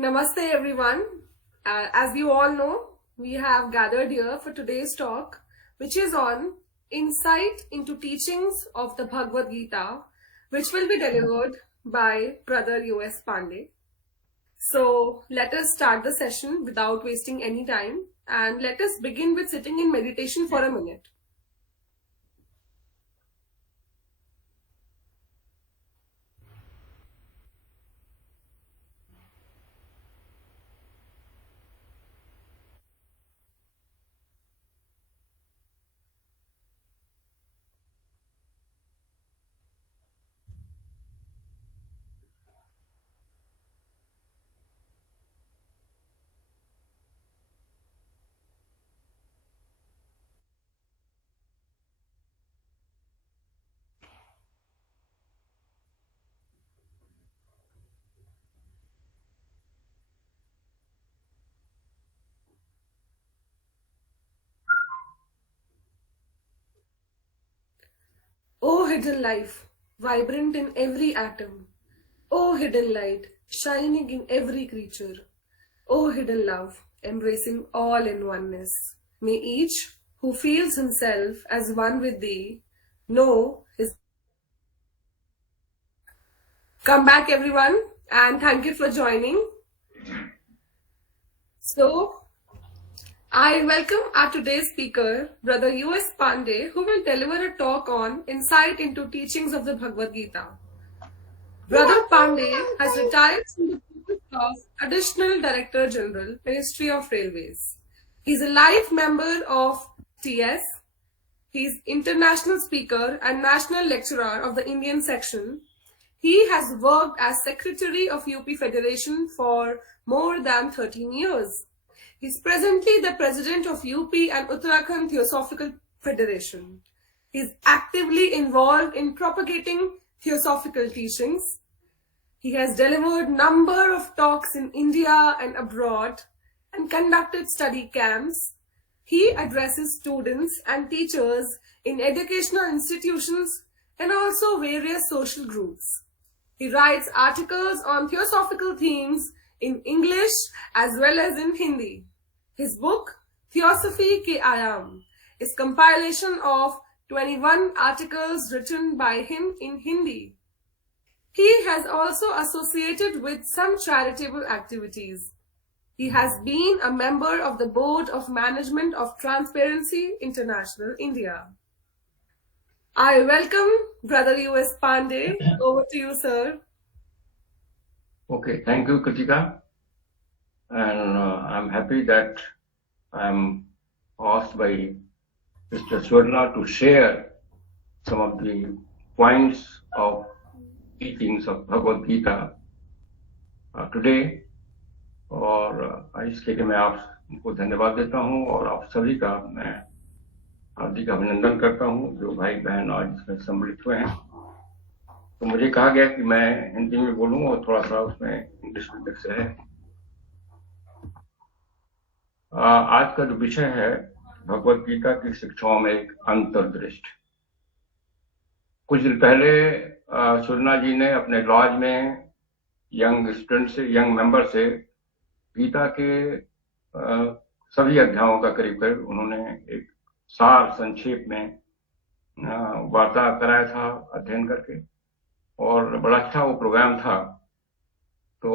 Namaste, everyone. As you all know, we have gathered here for today's talk, which is on insight into teachings of the Bhagavad Gita, which will be delivered by Brother U.S. Pandey. So let us start the session without wasting any time, and let us begin with sitting in meditation for a minute. O hidden life, vibrant in every atom. O hidden light, shining in every creature. O hidden love, embracing all in oneness. May each who feels himself as one with thee know his. Come back, everyone, and thank you for joining. So, I welcome our today's speaker, Brother U.S. Pandey, who will deliver a talk on insight into teachings of the Bhagavad Gita. Brother Pandey has retired from the post of Additional Director General, Ministry of Railways. He is a life member of TS. He is international speaker and national lecturer of the Indian section. He has worked as Secretary of UP Federation for more than 13 years. He is presently the President of UP and Uttarakhand Theosophical Federation. He is actively involved in propagating theosophical teachings. He has delivered number of talks in India and abroad and conducted study camps. He addresses students and teachers in educational institutions and also various social groups. He writes articles on theosophical themes in English as well as in Hindi. His book, Theosophy Ke Aayam, is compilation of 21 articles written by him in Hindi. He has also associated with some charitable activities. He has been a member of the Board of Management of Transparency International India. I welcome Brother U.S. Pandey. Over to you, sir. Okay, thank you, Kritika. And I'm happy that I'm asked by Mr. Swarna to share some of the points of teachings of Bhagavad Gita today. और इसके लिए मैं आपको धन्यवाद देता हूँ और आप सभी का मैं हार्दिक अभिनंदन करता हूँ जो भाई बहन आज इसमें सम्मिलित हुए हैं। तो मुझे कहा गया कि मैं हिंदी में बोलूँ और थोड़ा सा उसमें इंग्लिश में मिक्स है। आज का जो विषय है भगवत गीता की शिक्षाओं में एक अंतर्दृष्टि। कुछ दिन पहले सुरना जी ने अपने लॉज में यंग स्टूडेंट से, यंग मेंबर से गीता के सभी अध्यायों का करीब करीब उन्होंने एक सार संक्षेप में वार्ता कराया था अध्ययन करके, और बड़ा अच्छा वो प्रोग्राम था। तो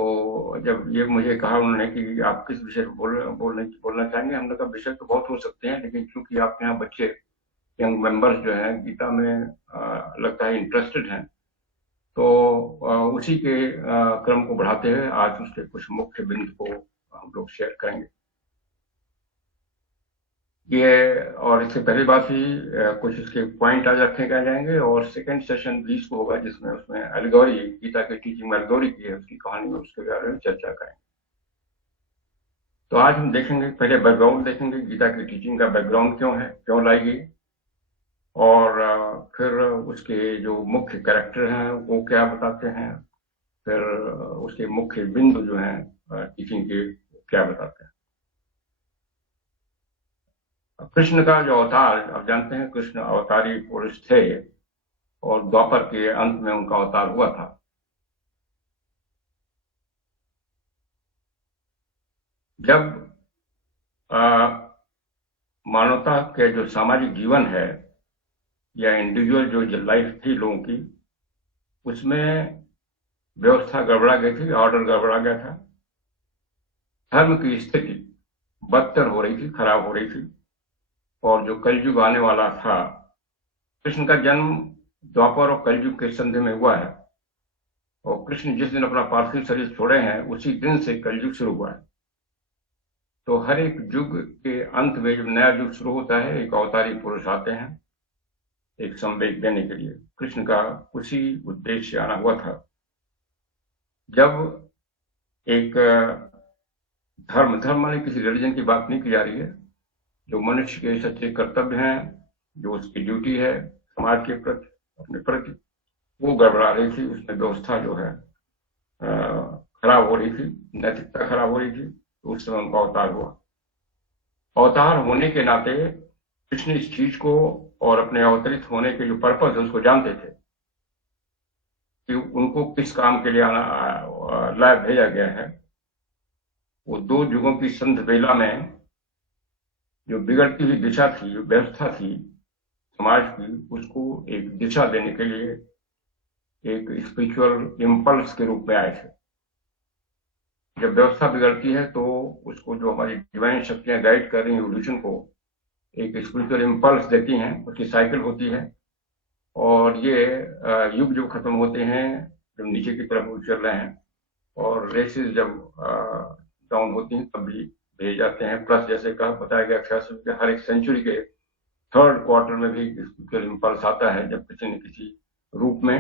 जब ये मुझे कहा उन्होंने कि आप किस विषय पर बोलना चाहेंगे, हमने कहा विषय तो बहुत हो सकते हैं, लेकिन क्योंकि आपके यहाँ बच्चे यंग मेंबर्स जो हैं गीता में लगता है इंटरेस्टेड हैं, तो उसी के क्रम को बढ़ाते हुए आज उसके कुछ मुख्य बिंदु को हम लोग शेयर करेंगे। ये और इससे पहली बात ही कुछ इसके पॉइंट आज रखे गए जाएंगे, और सेकंड सेशन 20 को होगा जिसमें उसमें एलिगोरी, गीता के टीचिंग में एलिगोरी की है, उसकी कहानी में उसके बारे में चर्चा करेंगे। तो आज हम देखेंगे, पहले बैकग्राउंड देखेंगे, गीता की टीचिंग का बैकग्राउंड क्यों है, क्यों लाई गई, और फिर उसके जो मुख्य कैरेक्टर हैं वो क्या बताते हैं, फिर उसके मुख्य बिंदु जो हैं टीचिंग के क्या बताते हैं। कृष्ण का जो अवतार, आप जानते हैं कृष्ण अवतारी पुरुष थे और द्वापर के अंत में उनका अवतार हुआ था। जब मानवता के जो सामाजिक जीवन है या इंडिविजुअल जो लाइफ थी लोगों की, उसमें व्यवस्था गड़बड़ा गई थी, ऑर्डर गड़बड़ा गया था, धर्म की स्थिति बदतर हो रही थी, खराब हो रही थी। और जो कलयुग आने वाला था, कृष्ण का जन्म द्वापर और कलयुग के संधि में हुआ है, और कृष्ण जिस दिन अपना पार्थिव शरीर छोड़े हैं उसी दिन से कलयुग शुरू हुआ है। तो हर एक युग के अंत में जब नया युग शुरू होता है, एक अवतारी पुरुष आते हैं एक संवेद देने के लिए। कृष्ण का उसी उद्देश्य से आना हुआ था। जब एक धर्म माने किसी रिलीजन की बात नहीं की जा रही है, जो मनुष्य के सच्चे कर्तव्य हैं, जो उसकी ड्यूटी है समाज के प्रति, अपने प्रति, वो गड़बड़ा रही थी। उसमें व्यवस्था जो है खराब हो रही थी, नैतिकता खराब हो रही थी। तो उस समय उनका अवतार हुआ। अवतार होने के नाते कृष्ण इस चीज को और अपने अवतरित होने के जो पर्पस है उसको जानते थे कि उनको किस काम के लिए लायक भेजा गया है। वो दो युगों की संध बेला में जो बिगड़ती हुई दिशा थी, जो व्यवस्था थी समाज की, उसको एक दिशा देने के लिए एक स्पिरिचुअल इम्पल्स के रूप में आए थे। जब व्यवस्था बिगड़ती है तो उसको जो हमारी डिवाइन शक्तियां गाइड कर रही हैं इवोल्यूशन को, एक स्पिरिचुअल इम्पल्स देती हैं, उसकी साइकिल होती है। और ये युग जो खत्म होते हैं, जब नीचे की तरफ चल रहे हैं और रेसेस जब डाउन होती हैं, तब भी भेज जाते हैं। प्लस जैसे कहा बताया गया कि हर एक सेंचुरी के थर्ड क्वार्टर में भी स्पिरिचुअल इम्पल्स आता है, जब किसी न किसी रूप में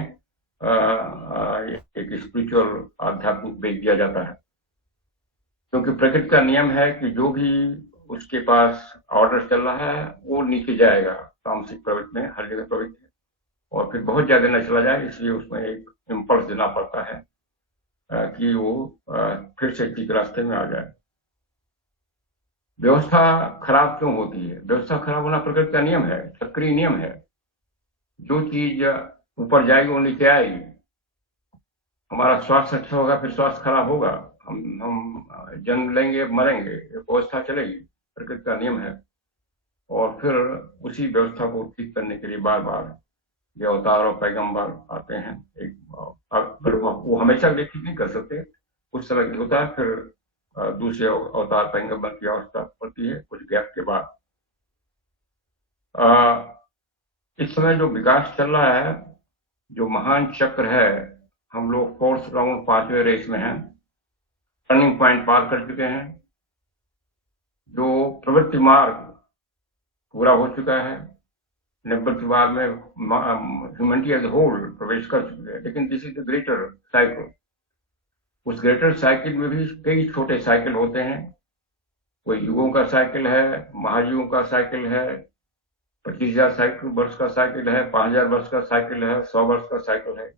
एक स्पिरिचुअल आध्यात्मिक भेज दिया जाता है। क्योंकि प्रकृति का नियम है कि जो भी उसके पास ऑर्डर चल रहा है वो नीचे जाएगा, तामसिक प्रवृत्ति में हर जगह प्रवृत्ति है, और फिर बहुत ज्यादा न चला जाए, इसलिए उसमें एक इम्पल्स देना पड़ता है कि वो फिर से ठीक रास्ते में आ जाए। व्यवस्था खराब क्यों होती है? व्यवस्था खराब होना प्रकृति का नियम है, चक्रीय नियम है। जो चीज ऊपर जाएगी वो नीचे आएगी। हमारा स्वास्थ्य अच्छा होगा फिर स्वास्थ्य खराब होगा, हम जन्म लेंगे मरेंगे, व्यवस्था चलेगी, प्रकृति का नियम है। और फिर उसी व्यवस्था को ठीक करने के लिए बार बार ये अवतार और पैगंबर आते हैं। वो हमेशा ठीक नहीं कर सकते, कुछ समय होता है, फिर दूसरे अवतार पैगंबर की आवश्यकता पड़ती है कुछ गैप के बाद। इस समय जो विकास चल रहा है, जो महान चक्र है, हम लोग फोर्थ राउंड 5वें रेस में हैं, टर्निंग पॉइंट पार कर चुके हैं। जो प्रवृत्ति मार्ग पूरा हो चुका है, नब्बेवाद में ह्यूमैनिटी एज होल प्रवेश कर चुकी है। लेकिन this is the greater cycle. उस ग्रेटर साइकिल में भी कई छोटे साइकिल होते हैं। कोई युगों का साइकिल है, महायुगों का साइकिल है, 25,000 वर्ष का साइकिल है, 5,000 वर्ष का साइकिल है, 100 वर्ष का साइकिल है।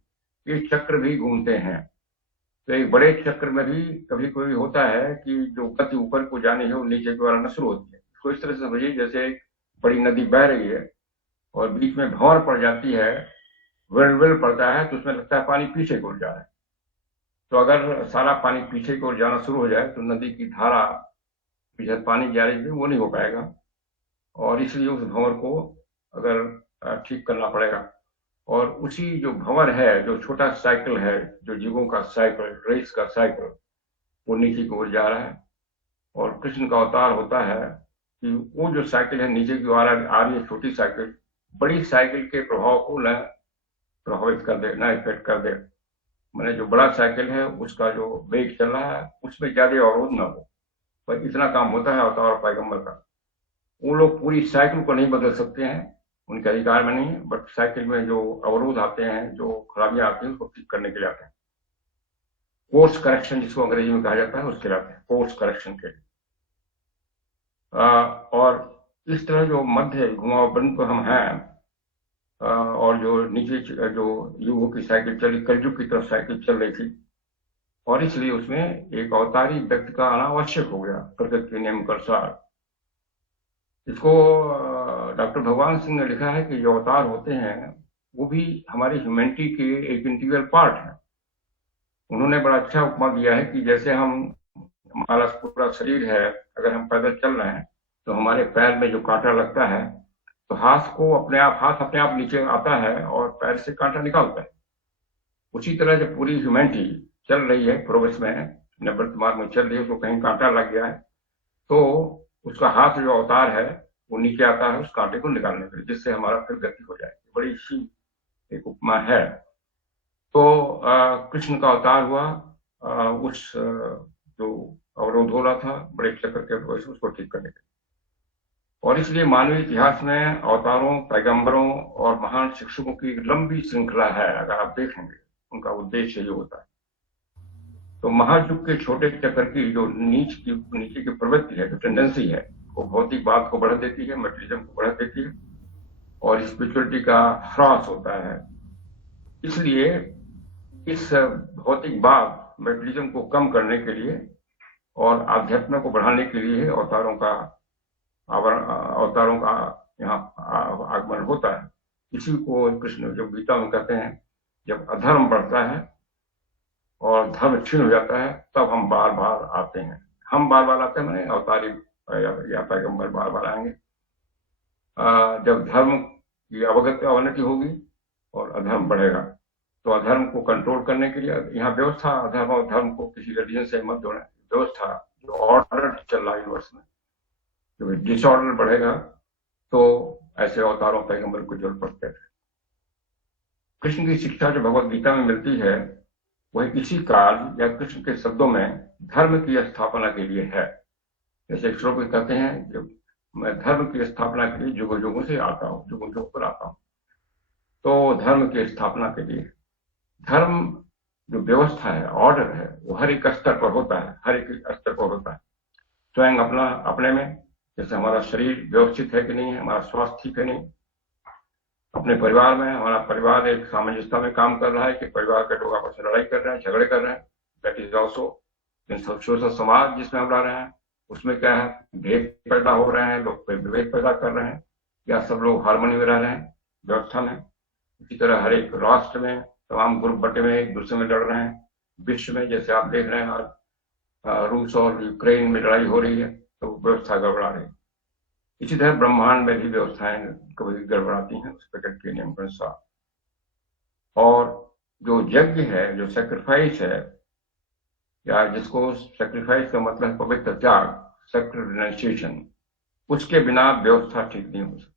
ये चक्र भी घूमते हैं। तो एक बड़े चक्र में भी कभी कोई होता है कि जो गति ऊपर को जानी है वो नीचे की ओर आना शुरू होती है। इसको इस तरह से समझिए जैसे एक बड़ी नदी बह रही है और बीच में भंवर पड़ जाती है, विल पड़ता है, तो उसमें लगता है पानी पीछे की ओर जा रहा है। तो अगर सारा पानी पीछे की ओर जाना शुरू हो जाए तो नदी की धारा पीछे पानी जा रही है वो नहीं हो पाएगा, और इसलिए उस भंवर को अगर ठीक करना पड़ेगा। और उसी जो भंवर है, जो छोटा साइकिल है, जो जीवों का साइकिल, रेस का साइकिल, वो नीचे की ओर जा रहा है। और कृष्ण का अवतार होता है कि वो जो साइकिल है नीचे की ओर आ रही है, छोटी साइकिल बड़ी साइकिल के प्रभाव को न प्रभावित कर दे, न इफेक्ट कर दे। मैंने जो बड़ा साइकिल है उसका जो वेग चल रहा है उसमें ज्यादा अवरोध न हो। पर इतना काम होता है अवतार और पैगंबर का। वो लोग पूरी साइकिल को नहीं बदल सकते हैं, उनके अधिकार में नहीं है, बट साइकिल में जो अवरोध आते हैं, जो खराबियां आती हैं, उसको ठीक करने के लिए आते हैं। कोर्स करेक्शन जिसको अंग्रेजी में कहा जाता है, उसके लिए आते हैं, कोर्स करेक्शन के लिए। और इस तरह जो मध्य घुमावबंद पर हम हैं, और जो नीचे जो युगों की साइकिल चली, कलयुग की तरफ साइकिल चल रही थी, और इसलिए उसमें एक अवतारी व्यक्ति का आना आवश्यक हो गया प्रकृति के नियम के अनुसार। इसको डॉक्टर भगवान सिंह ने लिखा है कि जो अवतार होते हैं वो भी हमारी ह्यूमैनिटी के एक इंटीग्रल पार्ट है। उन्होंने बड़ा अच्छा उपमा दिया है कि जैसे हम हमारा पूरा शरीर है, अगर हम पैदल चल रहे हैं तो हमारे पैर में जो कांटा लगता है तो हाथ अपने आप नीचे आता है और पैर से कांटा निकालता है। उसी तरह जब पूरी ह्यूमैनिटी चल रही है, प्रोग्रेस में नब्बे मार्ग में चल रही है, उसको कहीं कांटा लग गया है तो उसका हाथ जो अवतार है वो नीचे आता है उस कांटे को निकालने के लिए, जिससे हमारा फिर गति हो जाए। बड़ी सी एक उपमा है। तो कृष्ण का अवतार हुआ उस जो अवरोध हो रहा था बड़े चक्र के वजह से, उसको ठीक करने के लिए। और इसलिए मानवीय इतिहास में अवतारों, पैगंबरों और महान शिक्षकों की लंबी श्रृंखला है। अगर आप देखेंगे उनका उद्देश्य ये होता है। तो महायुग के छोटे चक्र की जो नीचे की प्रवृत्ति है, जो टेंडेंसी है, वो भौतिकवाद को बढ़ा देती है, मटेरियलिज्म को बढ़ा देती है और स्पिरिचुअलिटी का ह्रास होता है। इसलिए इस भौतिकवाद मटेरियलिज्म को कम करने के लिए और आध्यात्म को बढ़ाने के लिए अवतारों का यहाँ आगमन होता है। इसी को कृष्ण जो गीता में कहते हैं, जब अधर्म बढ़ता है और धर्म क्षीण हो जाता है तब हम बार बार आते हैं। हम बार बार आते हैं मैंने अवतारी या पैगंबर बार बार आएंगे। जब धर्म की अवनति होगी और अधर्म बढ़ेगा तो अधर्म को कंट्रोल करने के लिए यहाँ व्यवस्था, अधर्म और धर्म को किसी रिलीजन से मत जोड़े। व्यवस्था जो ऑर्डर चल रहा है यूनिवर्स में, जो डिसऑर्डर बढ़ेगा तो ऐसे अवतारों पैगंबर को जरूरत पड़ते हैं। कृष्ण की शिक्षा जो भगवत गीता में मिलती है वह इसी काल या कृष्ण के शब्दों में धर्म की स्थापना के लिए है। जैसे श्लोक में कहते हैं, जब मैं धर्म की स्थापना के लिए युगों युगों से आता हूँ, युगों युगों पर आता हूँ। तो धर्म की स्थापना के लिए धर्म जो व्यवस्था है, ऑर्डर है, वो हर एक स्तर पर होता है, हर एक स्तर पर होता है। स्वयं अपने में, जैसे हमारा शरीर व्यवस्थित है कि नहीं है, हमारा स्वास्थ्य ठीक है नहीं। अपने परिवार में हमारा परिवार एक सामंजस्यता में काम कर रहा है कि परिवार के लोग आपस में लड़ाई कर रहे हैं, झगड़े कर रहे हैं। दैट इज ऑल्सो सोशल समाज जिसमें हम रह रहे हैं, उसमें क्या है, भेद पैदा हो रहे हैं, लोग विभेद पैदा कर रहे हैं, या सब लोग हार्मोनी में रह रहे हैं व्यवस्था में। इसी तरह हर एक राष्ट्र में तमाम ग्रुप बटे में एक दूसरे में लड़ रहे हैं। विश्व में जैसे आप देख रहे हैं आज रूस और यूक्रेन में लड़ाई हो रही है तो व्यवस्था गड़बड़ा रही है। इसी तरह ब्रह्मांड में भी व्यवस्थाएं कभी गड़बड़ाती हैं, उस प्रकार के नियम के अनुसार। और जो यज्ञ है, जो सेक्रीफाइस है, या जिसको सेक्रीफाइस का मतलब पवित्र त्याग, सेक्रेड रिनंसिएशन, उसके बिना व्यवस्था ठीक नहीं हो सकती।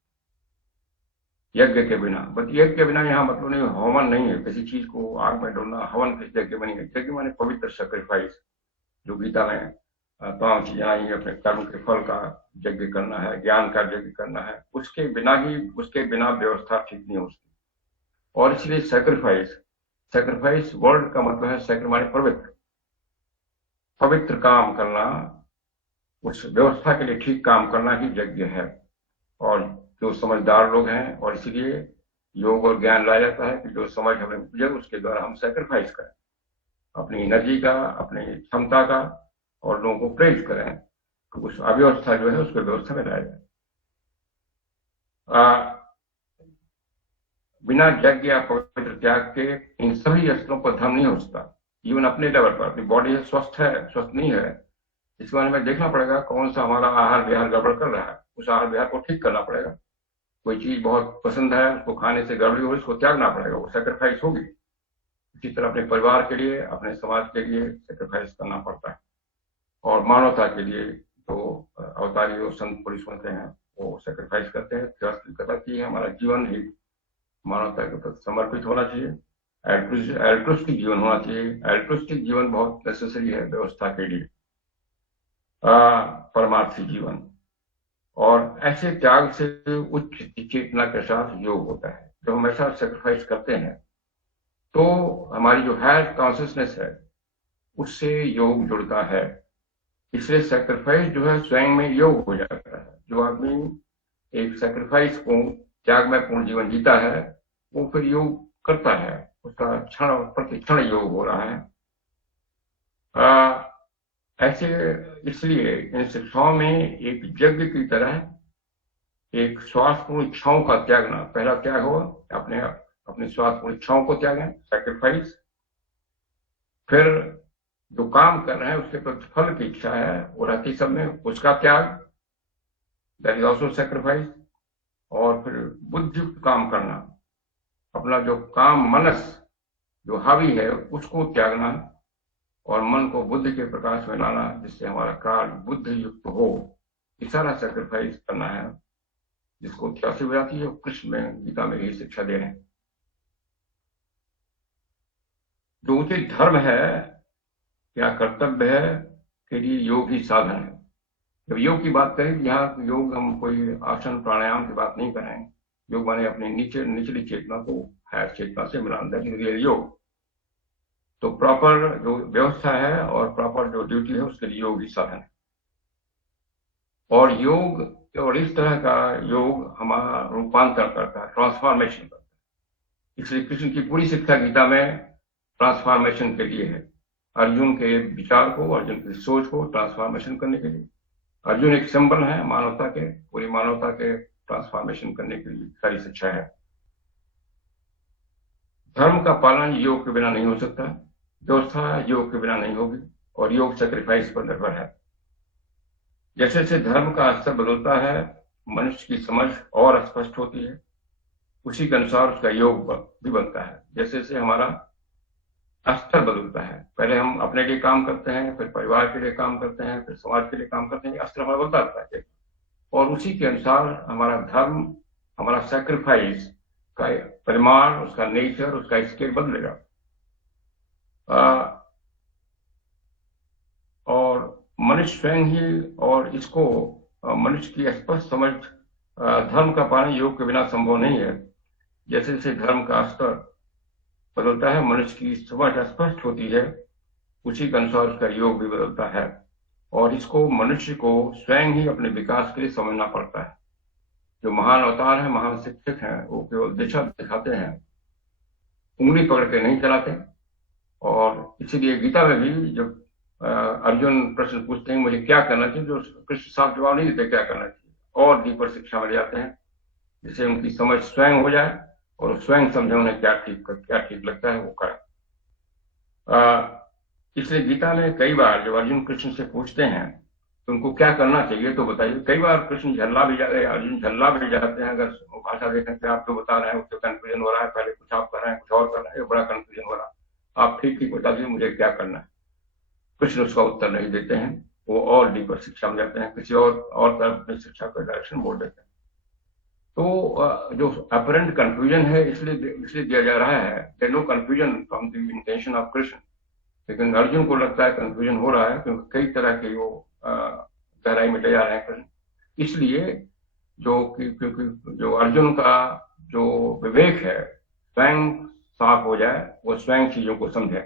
यज्ञ के बिना, बस यज्ञ के बिना यहाँ मतलब नहीं, हवन नहीं है, किसी चीज को आग में डालना, हवन किसी यज्ञ में नहीं है। यज्ञ माने पवित्र सेक्रीफाइस, जो गीता में तमाम चीजें आई है, अपने कर्म के फल का यज्ञ करना है, ज्ञान का यज्ञ करना है, उसके बिना व्यवस्था ठीक नहीं हो सकती। और इसलिए सेक्रीफाइस वर्ड का मतलब है सेक्र माने पवित्र काम करना, उस व्यवस्था के लिए ठीक काम करना ही यज्ञ है। और जो समझदार लोग हैं, और इसलिए योग और ज्ञान लाया जाता है कि जो समझ हमें मुझे उसके द्वारा हम सेक्रीफाइस करें, अपनी एनर्जी का, अपनी क्षमता का, और लोगों को प्रेरित करें कि उस अव्यवस्था जो है उसको व्यवस्था में लाया जाए। बिना यज्ञ या पवित्र त्याग के इन सभी स्तरों पर धर्म नहीं हो सकता। जीवन अपने लेवल पर, अपनी बॉडी स्वस्थ है, स्वस्थ नहीं है, इसके बारे में देखना पड़ेगा कौन सा हमारा आहार विहार गड़बड़ कर रहा है, उस आहार विहार को ठीक करना पड़ेगा। कोई चीज बहुत पसंद है, उसको खाने से गड़बड़ी हो, उसको त्यागना पड़ेगा, वो सेक्रीफाइस होगी। इसी तरह अपने परिवार के लिए, अपने समाज के लिए सेक्रीफाइस करना पड़ता है। और मानवता के लिए जो अवतारी और संत पुरुष होते हैं वो सेक्रीफाइस करते हैं, त्याग करना चाहिए। हमारा जीवन ही मानवता के प्रति समर्पित होना चाहिए, एल्ट्रुस्टिक जीवन होना चाहिए। एल्ट्रुस्टिक जीवन बहुत नेसेसरी है व्यवस्था के लिए, परमार्थी जीवन। और ऐसे त्याग से उच्च चेतना के साथ योग होता है। जब हम ऐसा सेक्रीफाइस करते हैं तो हमारी जो हायर कॉन्शियसनेस है उससे योग जुड़ता है। इसलिए सेक्रीफाइस जो है स्वयं में योग हो जाता है। जो आदमी एक सेक्रीफाइस को, त्याग में पूर्ण जीवन जीता है, वो फिर योग करता है, उसका क्षण प्रति क्षण योग हो रहा है। ऐसे इसलिए इन शिक्षाओं में एक यज्ञ की तरह एक स्वास्थ्यपूर्ण इच्छाओं का त्यागना, पहला त्याग हो अपनी स्वास्थ्यपूर्ण इच्छाओं को त्यागें, सेक्रीफाइस। फिर जो काम कर रहे हैं उसके प्रतिफल की इच्छा है वो रहती सब में, उसका त्याग, दैट इज ऑल्सो सेक्रीफाइस। और फिर बुद्धियुक्त काम करना, अपना जो काम मनस जो हावी है उसको त्यागना और मन को बुद्धि के प्रकाश में लाना, जिससे हमारा कार्य बुद्धि युक्त हो, ये सारा सेक्रीफाइस करना है, जिसको त्यासी हो जाती है। कृष्ण में गीता में यही शिक्षा दे रहे हैं। जो उचित धर्म है या कर्तव्य है के लिए योग ही साधन है। जब योग की बात करें, यहाँ योग हम कोई आसन प्राणायाम की बात नहीं कर रहे हैं। योग माने अपने निचली चेतना को हायर चेतना से मिलाना, दैट इज रियल योग। तो प्रॉपर जो व्यवस्था है और प्रॉपर जो ड्यूटी है उसके लिए योग ही साधन है। और योग और इस तरह का योग हमारा रूपांतर करता है, ट्रांसफॉर्मेशन करता है। इसलिए कृष्ण की पूरी शिक्षा गीता में ट्रांसफॉर्मेशन के लिए है। अर्जुन के विचार को, अर्जुन की सोच को ट्रांसफॉर्मेशन करने के लिए। अर्जुन एक सिंबल है मानवता के, पूरी मानवता के ट्रांसफॉर्मेशन करने के लिए सारी शिक्षा है। धर्म का पालन योग के बिना नहीं हो सकता, व्यवस्था योग के बिना नहीं होगी, और योग सेक्रीफाइस पर निर्भर है। जैसे जैसे धर्म का स्तर बदलता है, मनुष्य की समझ और स्पष्ट होती है, उसी के अनुसार उसका योग भी बनता है। जैसे जैसे हमारा स्तर बदलता है, पहले हम अपने लिए काम करते हैं, फिर परिवार के लिए काम करते हैं, फिर समाज के लिए काम करते हैं, स्तर हमारा बदलता रहता है। और उसी के अनुसार हमारा धर्म, हमारा सेक्रीफाइस का परिमाण, उसका नेचर, उसका स्केल बदलेगा। और मनुष्य स्वयं ही, और इसको मनुष्य की स्पष्ट समझ धर्म का पालन योग के बिना संभव नहीं है। जैसे जैसे धर्म का स्तर बदलता है, मनुष्य की समझ स्पष्ट होती है, उसी के अनुसार उसका योग भी बदलता है। और इसको मनुष्य को स्वयं ही अपने विकास के लिए समझना पड़ता है। जो महान अवतार हैं, महान शिक्षक हैं, वो केवल दिशा दिखाते हैं, उंगली पकड़ के नहीं चलाते। और इसीलिए गीता में भी जब अर्जुन प्रश्न पूछते हैं मुझे क्या करना चाहिए, जो कृष्ण साफ जवाब नहीं देते क्या करना चाहिए, और डीपर शिक्षा में जाते हैं, जिससे उनकी समझ स्वयं हो जाए और स्वयं समझे उन्हें क्या ठीक लगता है वो करें। इसलिए गीता में कई बार जब अर्जुन कृष्ण से पूछते हैं तो उनको क्या करना चाहिए तो बताइए, कई बार कृष्ण झल्ला भी जाते हैं, अर्जुन झल्ला भी जाते हैं। अगर भाषा देखें कि आप जो बता रहे हैं उससे कंफ्यूजन हो रहा है, पहले कुछ आप कर रहे हैं, कुछ और कर रहे हैं, बड़ा कंफ्यूजन हो रहा है, आप ठीक बता दीजिए मुझे क्या करना है। कृष्ण उसका उत्तर नहीं देते हैं, वो और डीपर शिक्षा में जाते हैं, किसी और तरफ में शिक्षा का डायरेक्शन बोल देते हैं। तो जो अपरेंट कंफ्यूजन है इसलिए दिया जा रहा है, there no confusion from the intention of Krishna. लेकिन अर्जुन को लगता है कंफ्यूजन हो रहा है, क्योंकि कई तरह के वो गहराई में ले जा रहे हैं कृष्ण। इसलिए क्योंकि जो अर्जुन का जो विवेक है स्वयं साफ हो जाए, वो स्वयं चीजों को समझे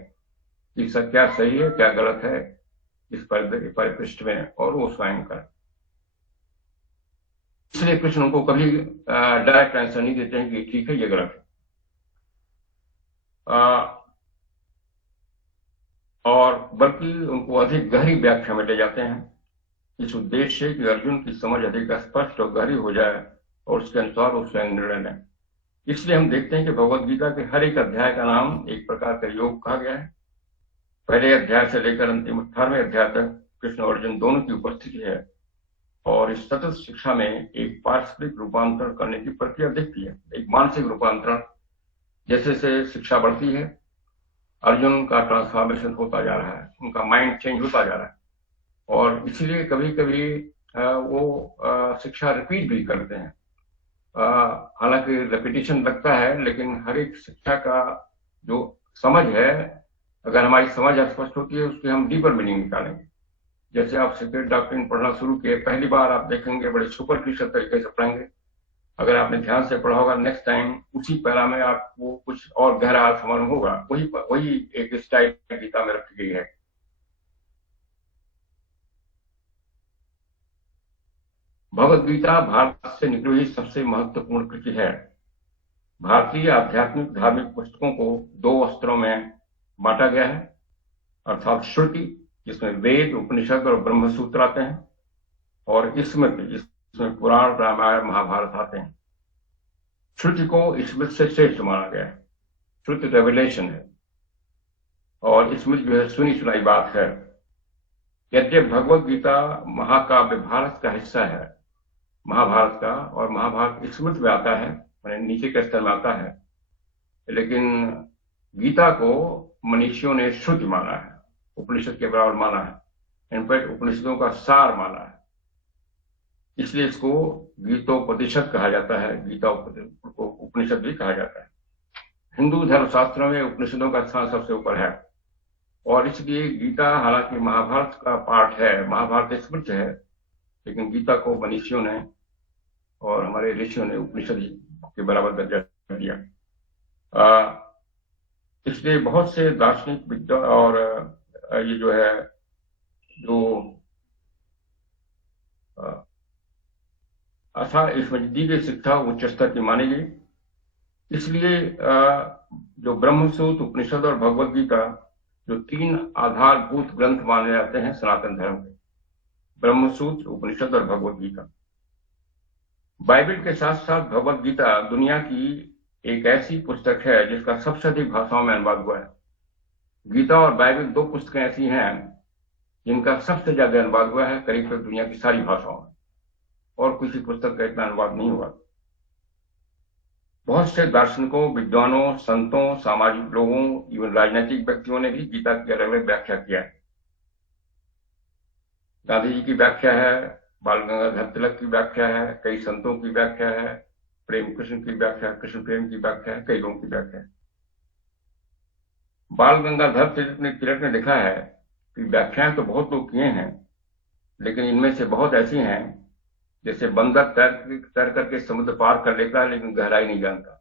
कि क्या सही है क्या गलत है इस परिपृष्ठ में, और वो स्वयं करे। इसलिए कृष्ण उनको कभी डायरेक्ट आंसर नहीं देते हैं कि ठीक है ये गलत है, और बल्कि उनको अधिक गहरी व्याख्या में ले जाते हैं, इस उद्देश्य से कि अर्जुन की समझ अधिक स्पष्ट और गहरी हो जाए और उसके अनुसार वो स्वयं निर्णय लें। इसलिए हम देखते हैं कि भगवत गीता के हर एक अध्याय का नाम एक प्रकार का योग कहा गया है। पहले अध्याय से लेकर अंतिम 18वें अध्याय तक कृष्ण और अर्जुन दोनों की उपस्थिति है, और इस सतत शिक्षा में एक पारस्परिक रूपांतरण करने की प्रक्रिया दिखती है, एक मानसिक रूपांतरण। जैसे जैसे शिक्षा बढ़ती है, अर्जुन का ट्रांसफॉर्मेशन होता जा रहा है, उनका माइंड चेंज होता जा रहा है, और इसलिए कभी कभी वो शिक्षा रिपीट भी करते हैं। हालांकि रेपिटेशन लगता है, लेकिन हर एक शिक्षा का जो समझ है, अगर हमारी समझ स्पष्ट होती है उसकी हम डीपर मीनिंग निकालेंगे। जैसे आप सीक्रेट डॉक्ट्रिन पढ़ना शुरू किए, पहली बार आप देखेंगे बड़े सुपरफिशियल तरीके से पढ़ेंगे। अगर आपने ध्यान से पढ़ा होगा, नेक्स्ट टाइम उसी पैरा में आपको कुछ और गहरा अर्थ मालूम होगा। वही एक स्टाइल गीता में रखी गई है। भगवत गीता भारत से निकली हुई सबसे महत्वपूर्ण कृति है। भारतीय आध्यात्मिक धार्मिक पुस्तकों को दो स्तरों में बांटा गया है, अर्थात श्रुति जिसमें वेद, उपनिषद और ब्रह्मसूत्र आते हैं, और स्मृति जिसमें पुराण, रामायण, महाभारत आते हैं। श्रुति को स्मृति से श्रेष्ठ माना गया है। श्रुति रेवलेशन है, और स्मृति जो है सुनी सुनाई बात है। यद्यप भगवत गीता महाकाव्य भारत का हिस्सा है, महाभारत का, और महाभारत स्मृति में आता है, मैंने नीचे के स्तर में आता है, लेकिन गीता को मनीषियों ने श्रुति माना है, उपनिषद के बराबर माना है, इनफैक्ट उपनिषदों का सार माना है। इसलिए इसको गीतोपनिषद कहा जाता है, गीता को उपनिषद भी कहा जाता है। हिंदू धर्मशास्त्रों में उपनिषदों का स्थान सबसे ऊपर है, और इसलिए गीता हालांकि महाभारत का पार्ट है, महाभारत स्मृति है, लेकिन गीता को मनीषियों ने और हमारे ऋषियों ने उपनिषद के बराबर दर्जा दिया। इसलिए बहुत से दार्शनिक विद्वान और ये जो है जो इसमें दी गई शिक्षा उच्च स्तर की मानी गई। इसलिए जो ब्रह्मसूत्र, उपनिषद और भगवत गीता जो 3 आधारभूत ग्रंथ माने जाते हैं सनातन धर्म के, ब्रह्मसूत्र, उपनिषद और भगवत गीता। बाइबल के साथ साथ भगवत गीता दुनिया की एक ऐसी पुस्तक है जिसका सबसे अधिक भाषाओं में अनुवाद हुआ है। गीता और बाइबल 2 पुस्तकें ऐसी हैं जिनका सबसे ज्यादा अनुवाद हुआ है, करीब करीब दुनिया की सारी भाषाओं में, और किसी पुस्तक का इतना अनुवाद नहीं हुआ। बहुत से दार्शनिकों, विद्वानों, संतों, सामाजिक लोगों, इवन राजनीतिक व्यक्तियों ने भी गीता की अलग अलग व्याख्या किया है। गांधी जी की व्याख्या है, बाल गंगाधर तिलक की व्याख्या है, कई संतों की व्याख्या है, प्रेम कृष्ण की व्याख्या, कृष्ण प्रेम की व्याख्या है, कई लोगों की व्याख्या है। बाल गंगाधर तिलक ने लिखा है कि व्याख्याएं तो बहुत लोग किए हैं, लेकिन इनमें से बहुत ऐसी हैं जैसे बंदर तैर करके समुद्र पार कर लेता है लेकिन गहराई नहीं जानता।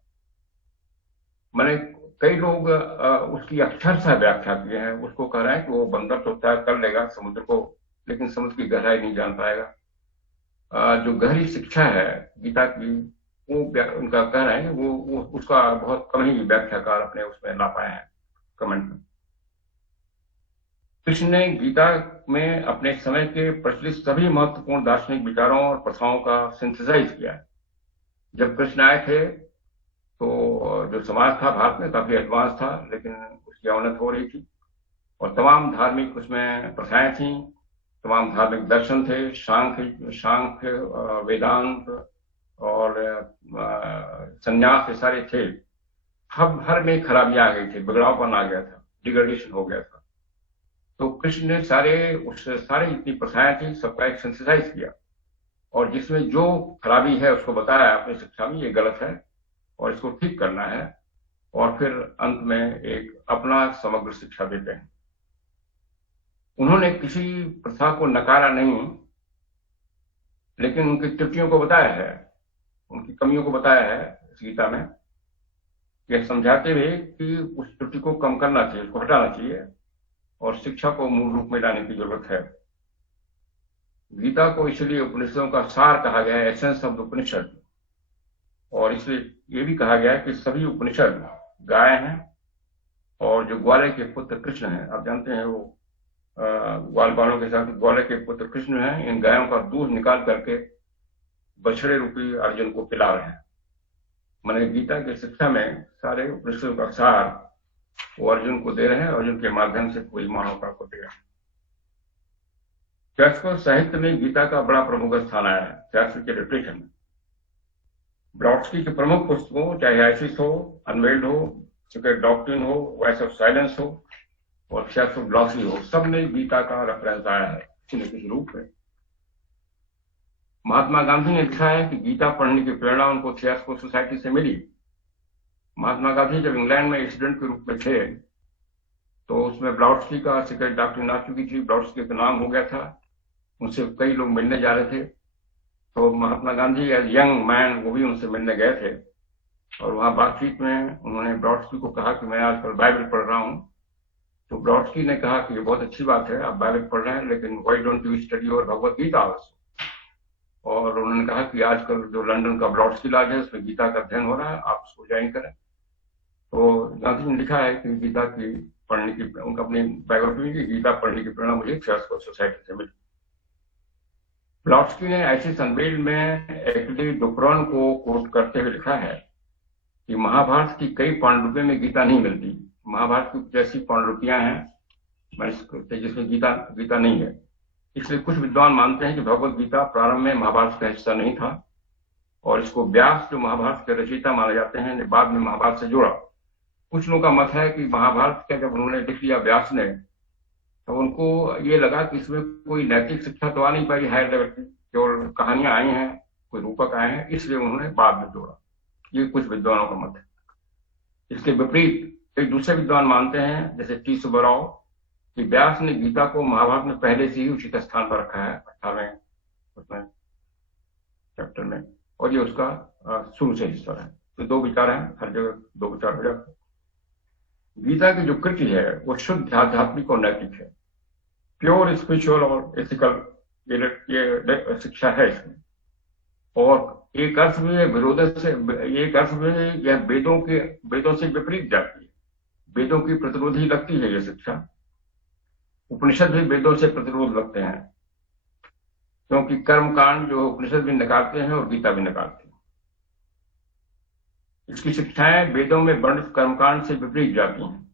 मैंने कई लोग उसकी अक्षरशः व्याख्या किए हैं, उसको कह रहे हैं कि वो बंदर तो तैर कर लेगा समुद्र को, लेकिन समुद्र की गहराई नहीं जान पाएगा। जो गहरी शिक्षा है गीता की, वो उनका कह रहे हैं, वो उसका बहुत कम ही व्याख्याकार अपने उसमें ला पाए हैं कमेंट में। कृष्ण ने गीता में अपने समय के प्रचलित सभी महत्वपूर्ण दार्शनिक विचारों और प्रथाओं का सिंथेसाइज किया है। जब कृष्ण आए थे तो जो समाज था भारत में काफी एडवांस था, लेकिन उसकी अवनति हो रही थी, और तमाम धार्मिक उसमें प्रथाएं थी, तमाम धार्मिक दर्शन थे, सांख्य, वेदांत और संन्यास, ये सारे थे। हर में खराबियां आ गई थी, बिगड़ावपन आ गया था, डिग्रेडेशन हो गया था। तो कृष्ण ने सारी जितनी प्रथाएं थी सबका एक सिंथेसाइज किया, और जिसमें जो खराबी है उसको बताया अपनी शिक्षा में, ये गलत है और इसको ठीक करना है, और फिर अंत में एक अपना समग्र शिक्षा देते हैं। उन्होंने किसी प्रथा को नकारा नहीं, लेकिन उनकी त्रुटियों को बताया है, उनकी कमियों को बताया है इस गीता में, यह समझाते हुए कि उस त्रुटि को कम करना चाहिए, उसको हटाना चाहिए, और शिक्षा को मूल रूप में लाने की जरूरत है। गीता को इसलिए उपनिषदों का सार कहा गया है, एसेंस ऑफ द उपनिषद, और इसलिए ये भी कहा गया है कि सभी उपनिषद गाय हैं, और जो ग्वाले के पुत्र कृष्ण हैं, आप जानते हैं वो ग्वाल बालों के साथ ग्वाले के पुत्र कृष्ण हैं, इन गायों का दूध निकाल करके बछड़े रूपी अर्जुन को पिला रहे हैं। मैंने गीता की शिक्षा में सारे उपनिषदों का सार वो अर्जुन को दे रहे हैं, अर्जुन के माध्यम से पूरी मानवता को दे रहे हैं। शास्त्र साहित्य में गीता का बड़ा प्रमुख स्थान आया है। शास्त्र के लिटरेचर में ब्लॉट्सकी की प्रमुख पुस्तकों, चाहे आइसिस हो, अनवेल्ड हो, सीक्रेट डॉक्ट्रिन हो, वॉइस ऑफ साइलेंस हो, और शास्त्र ग्लॉसी हो, सब में गीता का रेफरेंस आया है किसी न किसी रूप में। महात्मा गांधी ने लिखा है कि गीता पढ़ने की प्रेरणा उनको थियोसॉफिकल सोसाइटी से मिली। महात्मा गांधी जब इंग्लैंड में स्टूडेंट के रूप में थे तो उसमें ब्लॉट्सकी का सीक्रेट डॉक्ट्रिन आ चुकी थी, ब्लॉट्सकी का नाम हो गया था, उनसे कई लोग मिलने जा रहे थे। तो Mahatma Gandhi as young man वो भी उनसे मिलने गए थे, और वहां बातचीत में उन्होंने ब्लॉट्सकी को कहा कि मैं आजकल बाइबल पढ़ रहा हूँ। तो ब्लॉट्सकी ने कहा कि ये बहुत अच्छी बात है, आप बाइबल पढ़ रहे हैं, लेकिन why don't you study your Bhagavad Gita also. और उन्होंने कहा कि आजकल जो लंदन का ब्लॉट्सकी लॉज है उसमें गीता का अध्ययन हो रहा है, आप उसको ज्वाइन करें। तो गांधी ने लिखा है कि गीता की पढ़ने की, उनका अपनी बायोग्राफी में, गीता पढ़ने की प्रेरणा मुझे थियोसॉफिकल सोसाइटी से मिली। ब्लॉट्सकी ने ऐसी संवेल में एक्चुअली डुपरॉन को कोट करते हुए लिखा है कि महाभारत की कई पांडुलिपियों में गीता नहीं मिलती, महाभारत की जैसी पांडुलिपियां हैं जिसमें गीता नहीं है। इसलिए कुछ विद्वान मानते हैं कि भगवत गीता प्रारंभ में महाभारत का हिस्सा नहीं था और इसको व्यास जो महाभारत के रचयिता माने जाते हैं ने बाद में महाभारत से जोड़ा। कुछ लोगों का मत है कि महाभारत का जब उन्होंने लिख लिया व्यास ने, तो उनको ये लगा कि इसमें कोई नैतिक शिक्षा तो आ नहीं पाई हायर लेवल की, केवल कहानियां आई हैं, कोई रूपक आए हैं, इसलिए उन्होंने बाद में जोड़ा। ये कुछ विद्वानों का मत है। इसके विपरीत एक दूसरे विद्वान मानते हैं, जैसे टी सुब्बाराव, कि व्यास ने गीता को महाभारत में पहले से ही उचित स्थान पर रखा है 18वें उसमें चैप्टर में, और ये उसका शुरू से हिस्सा है। तो दो विचार हैं, हर जगह दो विचार हो जाते हैं। गीता की जो कृति है वो शुद्ध आध्यात्मिक और नैतिक है, प्योर स्पिरिचुअल और एथिकल ये शिक्षा है इसमें। और एक अर्थ में एक अर्थ में यह वेदों से विपरीत जाती है, वेदों की प्रतिरोधी लगती है यह शिक्षा। उपनिषद भी वेदों से प्रतिरोध लगते हैं, क्योंकि कर्मकांड जो उपनिषद भी नकारते हैं और गीता भी नकारती है। इसकी शिक्षाएं वेदों में वर्णित कर्मकांड से विपरीत जाती हैं।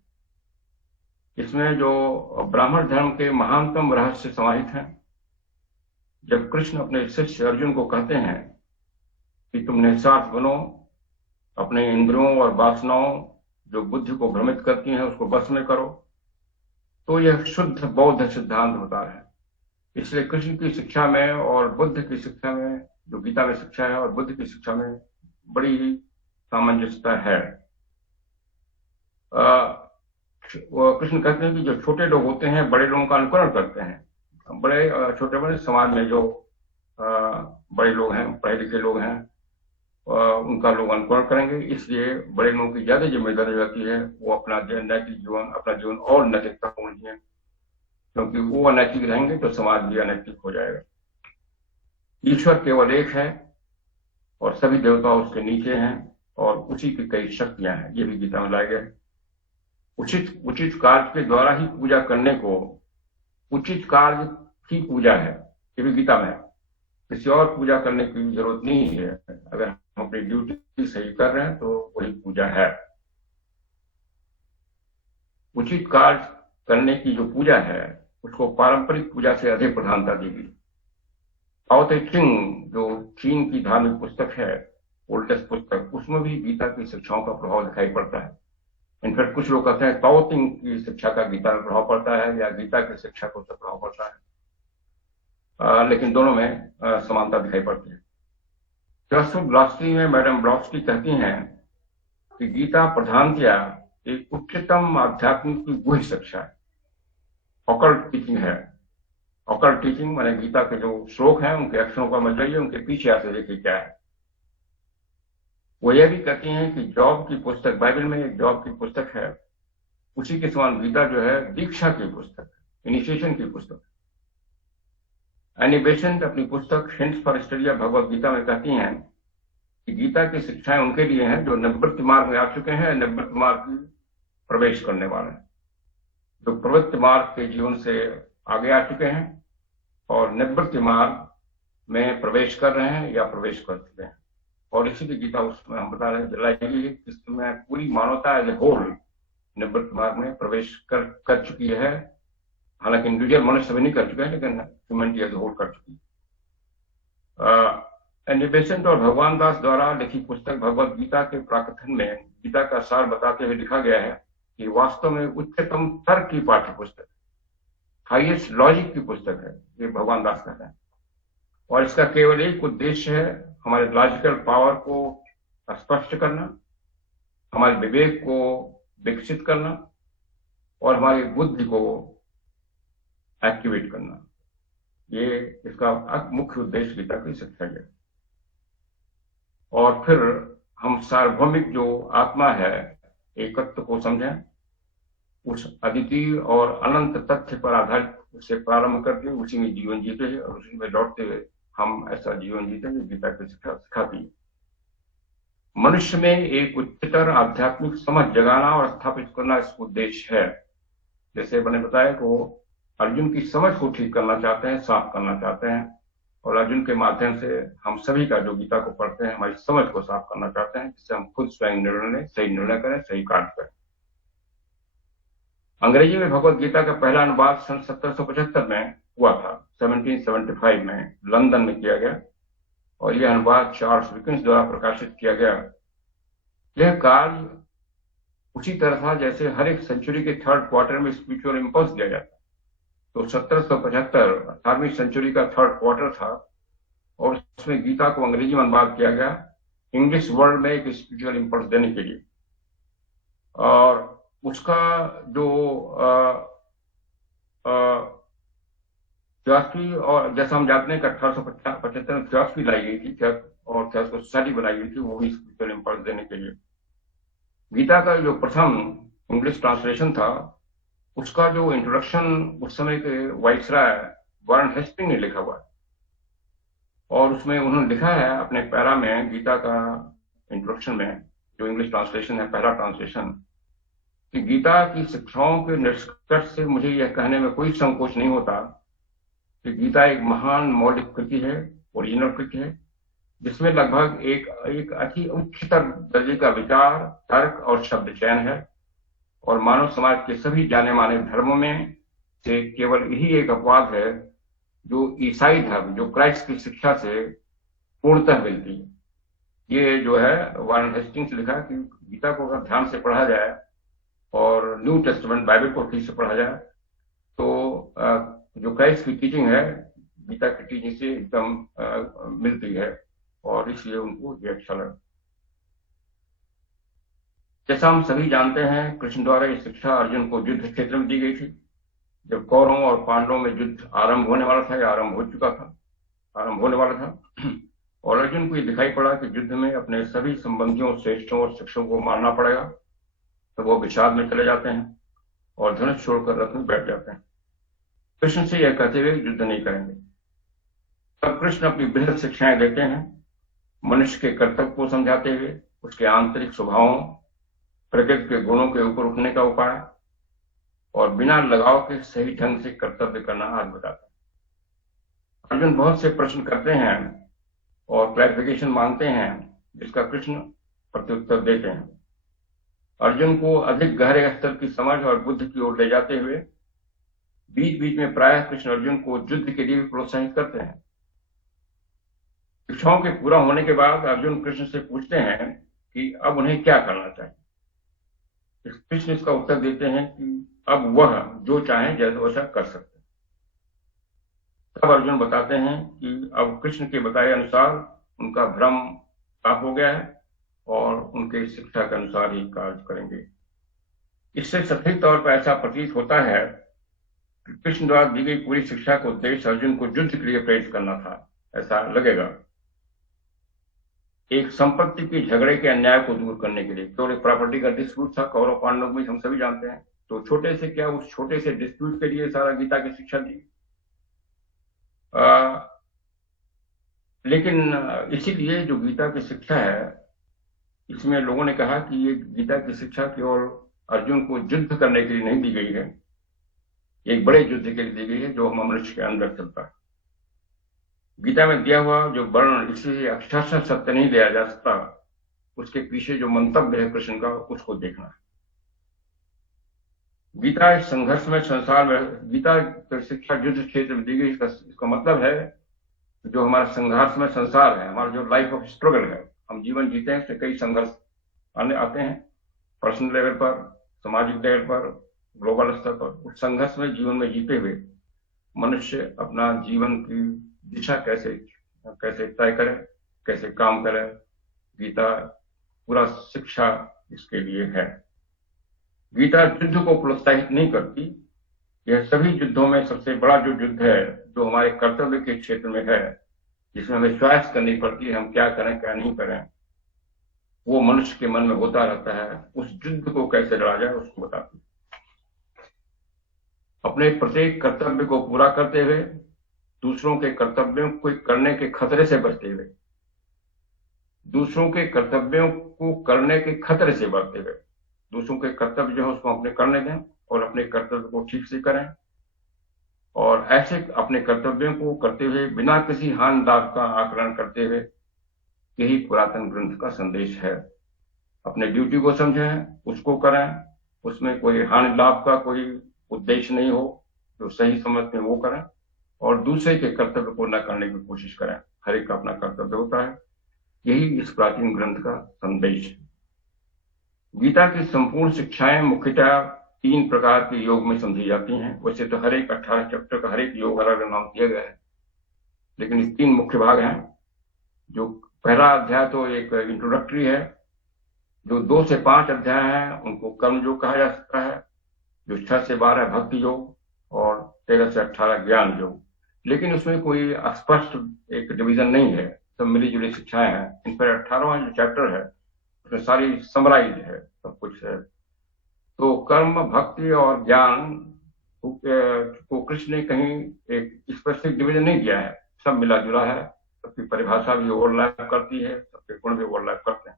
इसमें जो ब्राह्मण धर्म के महानतम रहस्य समाहित हैं। जब कृष्ण अपने शिष्य अर्जुन को कहते हैं कि तुम निस्वार्थ बनो, अपने इंद्रियों और वासनाओं जो बुद्धि को भ्रमित करती हैं उसको बस में करो, तो यह शुद्ध बौद्ध सिद्धांत बता रहे हैं। इसलिए कृष्ण की शिक्षा में और बुद्ध की शिक्षा में, जो गीता में शिक्षा है और बुद्ध की शिक्षा में बड़ी सामंजस्यता है। वो कृष्ण कहते हैं कि जो छोटे लोग होते हैं बड़े लोगों का अनुकरण करते हैं। बड़े छोटे बड़े समाज में जो बड़े लोग हैं, पढ़े लिखे लोग हैं, उनका लोग अनुकरण करेंगे। इसलिए बड़े लोगों की ज्यादा जिम्मेदारी रहती है वो अपना जीवन और नैतिकतापूर्ण जिए, क्योंकि वो अनैतिक रहेंगे तो समाज भी अनैतिक हो जाएगा। ईश्वर केवल एक है और सभी देवता उसके नीचे हैं और उसी की कई शक्तियां हैं, ये भी गीता में लाए गए। उचित कार्य के द्वारा ही पूजा करने को उचित कार्य की पूजा है, ये भी गीता में है। किसी और पूजा करने की जरूरत नहीं है। अगर हम अपनी ड्यूटी सही कर रहे हैं तो वही पूजा है। उचित कार्य करने की जो पूजा है उसको पारंपरिक पूजा से अधिक प्रधानता दी गई। ताओ ते चिंग जो चीन की धार्मिक पुस्तक है, ओल्डेस्ट पुस्तक, उसमें भी गीता की शिक्षाओं का प्रभाव दिखाई पड़ता है। इनफैक्ट कुछ लोग कहते हैं ताओ तिंग की शिक्षा का गीता में प्रभाव पड़ता है या गीता की शिक्षा को प्रभाव पड़ता है, लेकिन दोनों में समानता दिखाई पड़ती है। जसुर ग्लास्टी में मैडम ब्लॉस्की कहती हैं कि गीता प्रधानतया एक उच्चतम आध्यात्मिक की गुह्य शिक्षा है, ऑकल्ट टीचिंग है। ऑकल्ट टीचिंग माने गीता के जो श्लोक हैं उनके अक्षरों का मत जाइए, उनके पीछे आते देखिए क्या है। वो यह भी कहती हैं कि जॉब की पुस्तक, बाइबल में एक जॉब की पुस्तक है, उसी के समान गीता जो है दीक्षा की पुस्तक, इनिशिएशन की पुस्तक। एनी बेसेंट अपनी पुस्तक hints for study of Bhagavad Gita में कहती हैं कि गीता की शिक्षाएं उनके लिए हैं जो निवृत्ति मार्ग में आ चुके हैं, निवृत्ति मार्ग में प्रवेश करने वाले हैं, जो प्रवृत्ति मार्ग के जीवन से आगे आ चुके हैं और निवृत्ति मार्ग में प्रवेश कर रहे हैं या प्रवेश कर चुके हैं। और इसीलिए गीता उसमें हम बता रहे हैं जिसमें पूरी मानवता एज ए होल निवृत्ति मार्ग में प्रवेश कर चुकी है। हालांकि इंडिविजुअल मनुष्य भी नहीं कर चुके हैं, लेकिन ह्यूमैनिटी एज ए होल कर चुकी है। एनी बेसेंट और भगवान दास द्वारा लिखी पुस्तक भगवद गीता के प्राकथन में गीता का सार बताते हुए लिखा गया है कि वास्तव में उच्चतम तर्क की पाठ्य पुस्तक, हाईएस्ट लॉजिक की पुस्तक है, ये भगवान दास कहते हैं। और इसका केवल एक उद्देश्य है, हमारे लॉजिकल पावर को स्पष्ट करना, हमारे विवेक को विकसित करना और हमारी बुद्धि को एक्टिवेट करना। ये इसका मुख्य उद्देश्य गीता की शिक्षा है। और फिर हम सार्वभौमिक जो आत्मा है, एकत्व को समझें, उस अद्वितीय और अनंत तथ्य पर आधारित से प्रारंभ करके उसी में जीवन जीते हैं और उसी में लौटते हुए हम ऐसा जीवन जीते हैं गीता की शिक्षा सिखाती है। मनुष्य में एक उच्चतर आध्यात्मिक समझ जगाना और स्थापित करना इसका उद्देश्य है। जैसे मैंने बताया कि वो अर्जुन की समझ को ठीक करना चाहते हैं, साफ करना चाहते हैं, और अर्जुन के माध्यम से हम सभी का जो गीता को पढ़ते हैं हमारी समझ को साफ करना चाहते हैं, जिससे हम खुद स्वयं निर्णय सही निर्णय करें, सही कार्य करें। अंग्रेजी में भगवत गीता का पहला अनुवाद सन 1775 में हुआ था, 1775 में लंदन में किया गया, और यह अनुवाद चार्ल्स डिकेंस द्वारा प्रकाशित किया गया। यह कार्य उसी तरह था जैसे हर एक सेंचुरी के थर्ड क्वार्टर में स्पिरिचुअल इंपल्स दिया जाता। तो 1775 18वीं सेंचुरी का थर्ड क्वार्टर था, और उसमें गीता को अंग्रेजी में अनुवाद किया गया इंग्लिश वर्ल्ड में एक स्पिरिचुअल इंपल्स देने के लिए। और उसका जो थियोसफी, और जैसा हम जानते हैं कि 1875 में थियोसफी लाई गई थी और थियोसफी सोसाइटी बनाई गई थी, वो भी स्पिरिचुअल इंपल्स देने के लिए। गीता का जो प्रथम इंग्लिश ट्रांसलेशन था, उसका जो इंट्रोडक्शन उस समय के वाइसराय वारन हेस्टिंग ने लिखा हुआ है, और उसमें उन्होंने लिखा है अपने पैरा में, गीता का इंट्रोडक्शन में, जो इंग्लिश ट्रांसलेशन है, पहला ट्रांसलेशन, कि गीता की शिक्षाओं के निष्कर्ष से मुझे यह कहने में कोई संकोच नहीं होता कि गीता एक महान मौलिक कृति है, ओरिजिनल कृति है, जिसमें लगभग एक अति उच्चतर दर्जे का विचार, तर्क और शब्द चयन है, और मानव समाज के सभी जाने माने धर्मों में से केवल यही एक अपवाद है जो ईसाई धर्म, जो क्राइस्ट की शिक्षा से पूर्णतः मिलती है। ये जो है वारन हेस्टिंग्स लिखा कि गीता को अगर ध्यान से पढ़ा जाए और न्यू टेस्टामेंट बाइबल को ठीक से पढ़ा जाए, तो जो क्राइस्ट की टीचिंग है, गीता की टीचिंग से एकदम मिलती है, और इसलिए उनको ये अच्छा लगा। जैसा हम सभी जानते हैं, कृष्ण द्वारा ये शिक्षा अर्जुन को युद्ध क्षेत्र में दी गई थी। जब कौरवों और पांडवों में युद्ध आरंभ होने वाला था, या आरंभ हो चुका था, आरंभ होने वाला था, और अर्जुन को ये दिखाई पड़ा कि युद्ध में अपने सभी संबंधियों, श्रेष्ठों और शिक्षकों को मारना पड़ेगा, तो वो विषाद में चले जाते हैं और धनुष छोड़कर रथ में बैठ जाते हैं। कृष्ण से यह कहते हुए युद्ध नहीं करेंगे। तब कृष्ण अपनी बृहद शिक्षाएं देते हैं, मनुष्य के कर्तव्य को समझाते हुए उसके आंतरिक स्वभावों, प्रकृति के गुणों के ऊपर उठने का उपाय, और बिना लगाव के सही ढंग से कर्तव्य करना आदि बताते हैं। अर्जुन बहुत से प्रश्न करते हैं और क्लैरिफिकेशन मांगते हैं, जिसका कृष्ण प्रत्युत्तर देते हैं। अर्जुन को अधिक गहरे स्तर की समझ और बुद्धि की ओर ले जाते हुए बीच बीच में प्रायः कृष्ण अर्जुन को युद्ध के लिए भी प्रोत्साहित करते हैं। शिक्षाओं के पूरा होने के बाद अर्जुन कृष्ण से पूछते हैं कि अब उन्हें क्या करना चाहिए। कृष्ण इसका उत्तर देते हैं कि अब वह जो चाहे जैसा वैसा कर सकते हैं। तब अर्जुन बताते हैं कि अब कृष्ण के बताए अनुसार उनका भ्रम साफ हो गया है और उनके शिक्षा के अनुसार ही कार्य करेंगे। इससे सटीक तौर पर ऐसा प्रतीत होता है कि कृष्ण द्वारा दी गई पूरी शिक्षा का उद्देश्य अर्जुन को युद्ध के लिए प्रेरित करना था, ऐसा लगेगा। एक संपत्ति के झगड़े के अन्याय को दूर करने के लिए, केवल एक प्रॉपर्टी का डिस्प्यूट था कौरव पांडव में, हम सभी जानते हैं। तो छोटे से क्या, उस छोटे से डिस्प्यूट के लिए सारा गीता की शिक्षा दी। लेकिन इसीलिए जो गीता की शिक्षा है, इसमें लोगों ने कहा कि ये गीता की शिक्षा केवल अर्जुन को युद्ध करने के लिए नहीं दी गई है, एक बड़े युद्ध के लिए दी गई है जो मनुष्य के अंदर चलता है। गीता में दिया हुआ जो वर्ण, इसलिए अक्षरशः सत्य नहीं दिया जा सकता, उसके पीछे जो मंतव्य है कृष्ण का, उसको देखना है। गीता इस संघर्ष में संसार में, गीता की शिक्षा युद्ध क्षेत्र में दी गई, इसका मतलब है जो हमारा संघर्ष में संसार है, हमारा जो लाइफ ऑफ स्ट्रगल है, हम जीवन जीते हैं, उससे कई संघर्ष आते हैं, पर्सनल लेवल पर, सामाजिक लेवल पर, ग्लोबल स्तर पर। उस संघर्ष में जीवन में जीते हुए मनुष्य अपना जीवन की दिशा कैसे तय करे, कैसे काम करे, गीता पूरा शिक्षा इसके लिए है। गीता युद्ध को प्रोत्साहित नहीं करती। यह सभी युद्धों में सबसे बड़ा जो युद्ध है, जो हमारे कर्तव्य के क्षेत्र में है, जिसमें हमें चॉइस करनी पड़ती है हम क्या करें क्या नहीं करें, वो मनुष्य के मन में होता रहता है। उस युद्ध को कैसे लड़ा जाए उसको बताती है। अपने प्रत्येक कर्तव्य को पूरा करते हुए, दूसरों के कर्तव्यों को करने के खतरे से बचते हुए, दूसरों के कर्तव्यों को करने के खतरे से बचते हुए, दूसरों के कर्तव्य जो है उसको अपने करने दें और अपने कर्तव्य को ठीक से करें, और ऐसे अपने कर्तव्यों को करते हुए बिना किसी हानि लाभ का आकलन करते हुए, यही पुरातन ग्रंथ का संदेश है। अपने ड्यूटी को समझें, उसको करें, उसमें कोई हानि लाभ का कोई उद्देश्य नहीं हो, जो सही समझ में वो करें और दूसरे के कर्तव्य को न करने की कोशिश करें। हर एक का अपना कर्तव्य होता है। यही इस प्राचीन ग्रंथ का संदेश है। गीता की संपूर्ण शिक्षाएं मुख्यतः 3 प्रकार के योग में समझी जाती हैं। वैसे तो हर एक 18 चैप्टर का हर एक योग अलग अलग नाम दिया गया है, लेकिन इस 3 मुख्य भाग हैं। जो पहला अध्याय तो एक इंट्रोडक्टरी है। जो 2 से 5 अध्याय हैं उनको कर्म योग कहा जा सकता है। जो 6 से 12 भक्ति योग और 13 से 18 ज्ञान योग। लेकिन उसमें कोई स्पष्ट एक डिवीजन नहीं है, सब मिली जुली शिक्षाएं हैं। इन पर 18वां जो चैप्टर है उसमें सारी समराइज है, सब कुछ है। तो कर्म, भक्ति और ज्ञान को कृष्ण ने कहीं एक स्पेसिफिक डिवीजन नहीं दिया है, सब मिला जुला है। सबकी परिभाषा भी ओवरलैप करती है, सबके गुण भी ओवरलैप करते हैं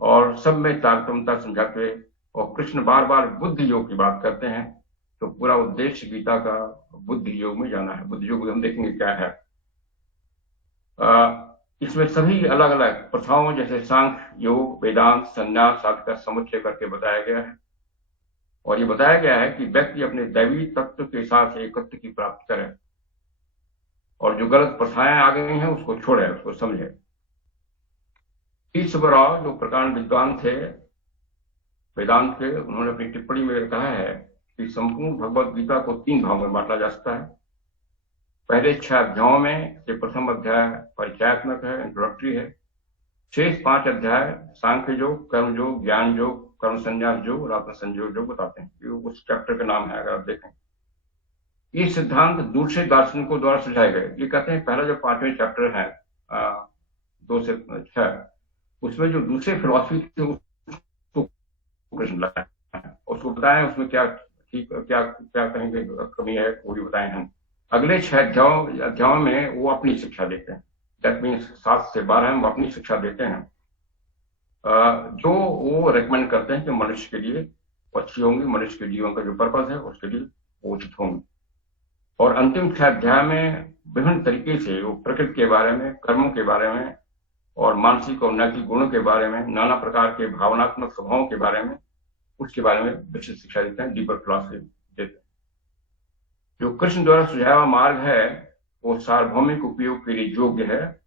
और सब में तारतम्यता समझाते हुए। और कृष्ण बार बार बुद्धि योग की बात करते हैं, तो पूरा उद्देश्य गीता का बुद्धि योग में जाना है। बुद्धि योग हम देखेंगे क्या है। इसमें सभी अलग अलग प्रथाओं जैसे सांख्य योग, वेदांत, संन्यास आदि का समुच्चय करके बताया गया है। और ये बताया गया है कि व्यक्ति अपने दैवी तत्व के साथ एकत्व की प्राप्ति करे और जो गलत प्रथाएं आ गई हैं उसको छोड़े, उसको समझे। ईश्वराव जो प्रकांड विद्वान थे वेदांत के, उन्होंने अपनी टिप्पणी में कहा है कि संपूर्ण भगवत गीता को 3 भागों में बांटा जा सकता है। पहले 6 अध्यायों में से प्रथम अध्याय परिचयात्मक है, इंट्रोडक्टरी है। शेष 5 अध्याय सांख्य योग, कर्म योग, ज्ञान योग, कर्म संन्यास योग और आत्म संयोग योग बताते हैं। ये उस चैप्टर का नाम है, अगर आप देखें। ये सिद्धांत दूसरे दार्शनिकों द्वारा सुझाए गए। ये कहते हैं पहला जो 5वें चैप्टर है 2 से 6, उसमें जो दूसरे फिलॉसफी थे उसको कृष्ण लाए, उसको बताएं उसमें क्या ठीक क्या क्या कहेंगे कमी है, वो भी बताए हैं। अगले 6 अध्यायों में वो अपनी शिक्षा देते हैं। दैट मीन्स 7 से 12 में वो अपनी शिक्षा देते हैं, जो वो रेकमेंड करते हैं कि मनुष्य के लिए अच्छी होंगी, मनुष्य के जीवन का जो पर्पज है उसके लिए उचित होंगी। और अंतिम 6 अध्याय में विभिन्न तरीके से वो प्रकृति के बारे में, कर्मों के बारे में और मानसिक और नैतिक गुणों के बारे में, नाना प्रकार के भावनात्मक स्वभावों के बारे में, उसके बारे में विशेष शिक्षा देते हैं, डीपर फिलॉसफी देते हैं। जो कृष्ण द्वारा सुझाया हुआ मार्ग है वो सार्वभौमिक उपयोग के लिए योग्य है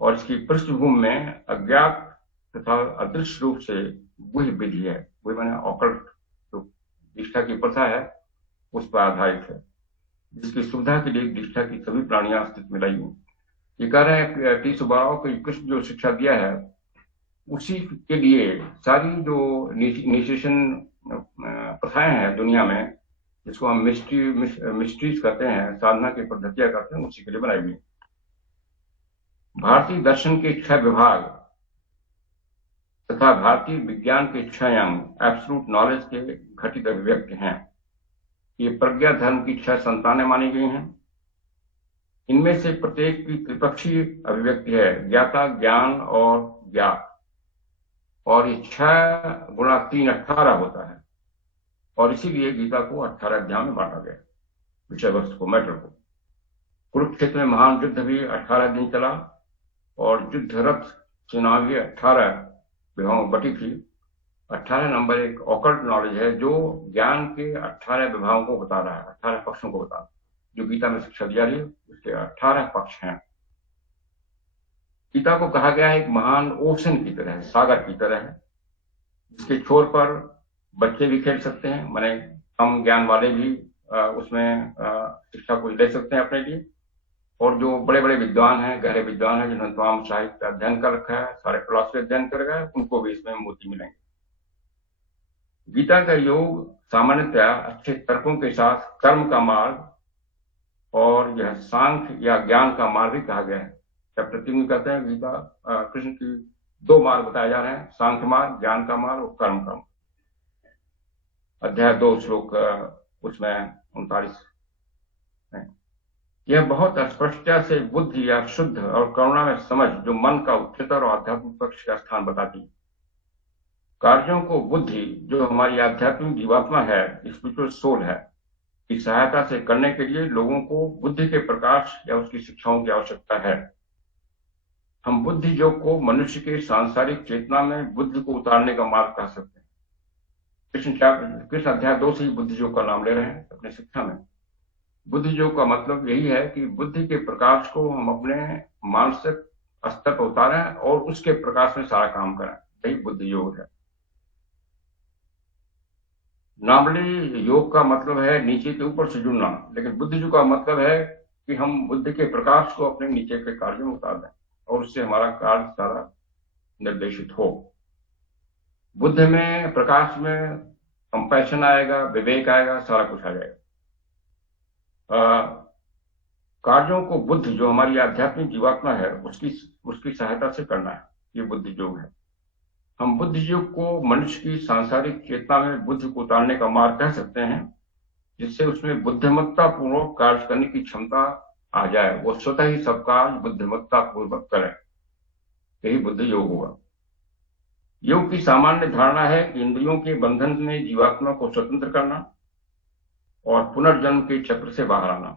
और इसकी पृष्ठभूमि में अज्ञात तथा अदृश्य रूप से गुह्य विधि है। वही मैंने ऑकल्ट जो निष्ठा की प्रथा है उस पर आधारित है, जिसकी सुविधा के लिए निष्ठा की सभी प्राणियां अस्तित्व में लाई हुई। ये कह रहे हैं टी सुब्बाराव को कृष्ण जो शिक्षा दिया है उसी के लिए सारी जो इनिशिएशन प्रथाएं हैं दुनिया में, जिसको हम मिस्ट्रीज करते हैं, साधना की पद्धतियां करते हैं, उसी के लिए बनाई हुई। भारतीय दर्शन के 6 विभाग तथा भारतीय विज्ञान के 6 अंग एब्सोल्यूट नॉलेज के घटित अभिव्यक्ति हैं। ये प्रज्ञा धर्म की 6 संतानें मानी गई हैं। इनमें से प्रत्येक की त्रिपक्षीय अभिव्यक्ति है, ज्ञाता, ज्ञान और ज्ञात। और ये 6 गुणा 3 18 होता है और इसीलिए गीता को 18 अध्याय में बांटा गया, विषय वस्तु को, मैटर को। कुरुक्षेत्र में महान युद्ध भी 18 दिन चला और युद्ध रथ चुनावी 18 विभागों बटी थी। 18 नंबर एक ऑकल्ट नॉलेज है जो ज्ञान के 18 विभागों को बता रहा है, 18 पक्षों को बता रहा है। जो गीता में शिक्षा दिया रही है उसके 18 पक्ष हैं। गीता को कहा गया है एक महान ओशन की तरह है, सागर की तरह है, जिसके छोर पर बच्चे भी खेल सकते हैं, माने कम ज्ञान वाले भी उसमें शिक्षा को ले सकते हैं अपने लिए। और जो बड़े बड़े विद्वान हैं, गहरे विद्वान हैं, जिन्होंने तमाम साहित्य अध्ययन कर रखा है, सारे फिलॉसफी अध्ययन कर रखा है, उनको भी इसमें मोती मिलेंगे। गीता का योग सामान्यतया अच्छे तर्कों के साथ कर्म का मार्ग और यह सांख्य या ज्ञान का मार्ग भी कहा गया है। चैप्टर 3 में कहते हैं गीता कृष्ण की 2 मार्ग बताए जा रहे हैं, सांख्य मार्ग, ज्ञान का मार्ग और कर्म का मार्ग। अध्याय 2 श्लोक उसमें 39 है। यह बहुत स्पष्टता से बुद्धि या शुद्ध और करुणा में समझ, जो मन का उच्चतर और आध्यात्मिक पक्ष का स्थान बताती है। कार्यों को बुद्धि, जो हमारी आध्यात्मिक जीवात्मा है, स्पिरिचुअल सोल है, की सहायता से करने के लिए लोगों को बुद्धि के प्रकाश या उसकी शिक्षाओं की आवश्यकता है। हम बुद्धि योग को मनुष्य के सांसारिक चेतना में बुद्धि को उतारने का मार्ग कह सकते हैं। कृष्ण अध्याय 2 से ही बुद्धि योग का नाम ले रहे हैं अपने शिक्षा में। बुद्धि योग का मतलब यही है कि बुद्धि के प्रकाश को हम अपने मानसिक स्तर पर उतारें और उसके प्रकाश में सारा काम करें, यही बुद्धि योग है। नॉर्मली योग का मतलब है नीचे के ऊपर से जुड़ना, लेकिन बुद्धि योग का मतलब है कि हम बुद्धि के प्रकाश को अपने नीचे के कार्य में उतार दें और उससे हमारा कार्य सारा निर्देशित हो। बुद्धि में, प्रकाश में कंपैशन आएगा, विवेक आएगा, सारा कुछ आ जाएगा। कार्यों को बुद्ध जो हमारी आध्यात्मिक जीवात्मा है उसकी सहायता से करना है, ये बुद्धि योग है। हम बुद्धि योग को मनुष्य की सांसारिक चेतना में बुद्धि को उतारने का मार्ग कह सकते हैं, जिससे उसमें बुद्धिमत्ता पूर्वक कार्य करने की क्षमता आ जाए, वो स्वतः ही सब कार्य बुद्धिमत्ता पूर्वक करे, यही बुद्धि योग होगा। योग की सामान्य धारणा है कि इंद्रियों के बंधन में जीवात्मा को स्वतंत्र करना और पुनर्जन्म के चक्र से बाहर आना।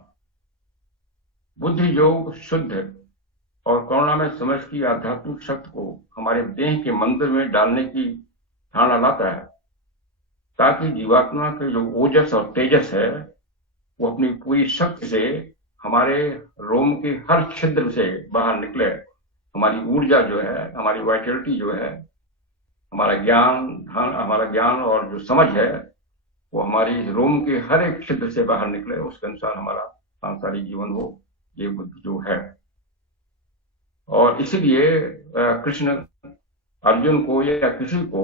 बुद्धि योग शुद्ध और करुणा में समझ की आध्यात्मिक शक्ति को हमारे देह के मंदिर में डालने की धारणा लाता है, ताकि जीवात्मा के जो ओजस और तेजस है वो अपनी पूरी शक्ति से हमारे रोम के हर छिद्र से बाहर निकले। हमारी ऊर्जा जो है, हमारी वाइटलिटी जो है, हमारा ज्ञान और जो समझ है वो हमारी रोम के हर एक छिद्र से बाहर निकले, उसके अनुसार हमारा सांसारिक जीवन हो, ये बुद्धि जो है। और इसीलिए कृष्ण अर्जुन को या किसी को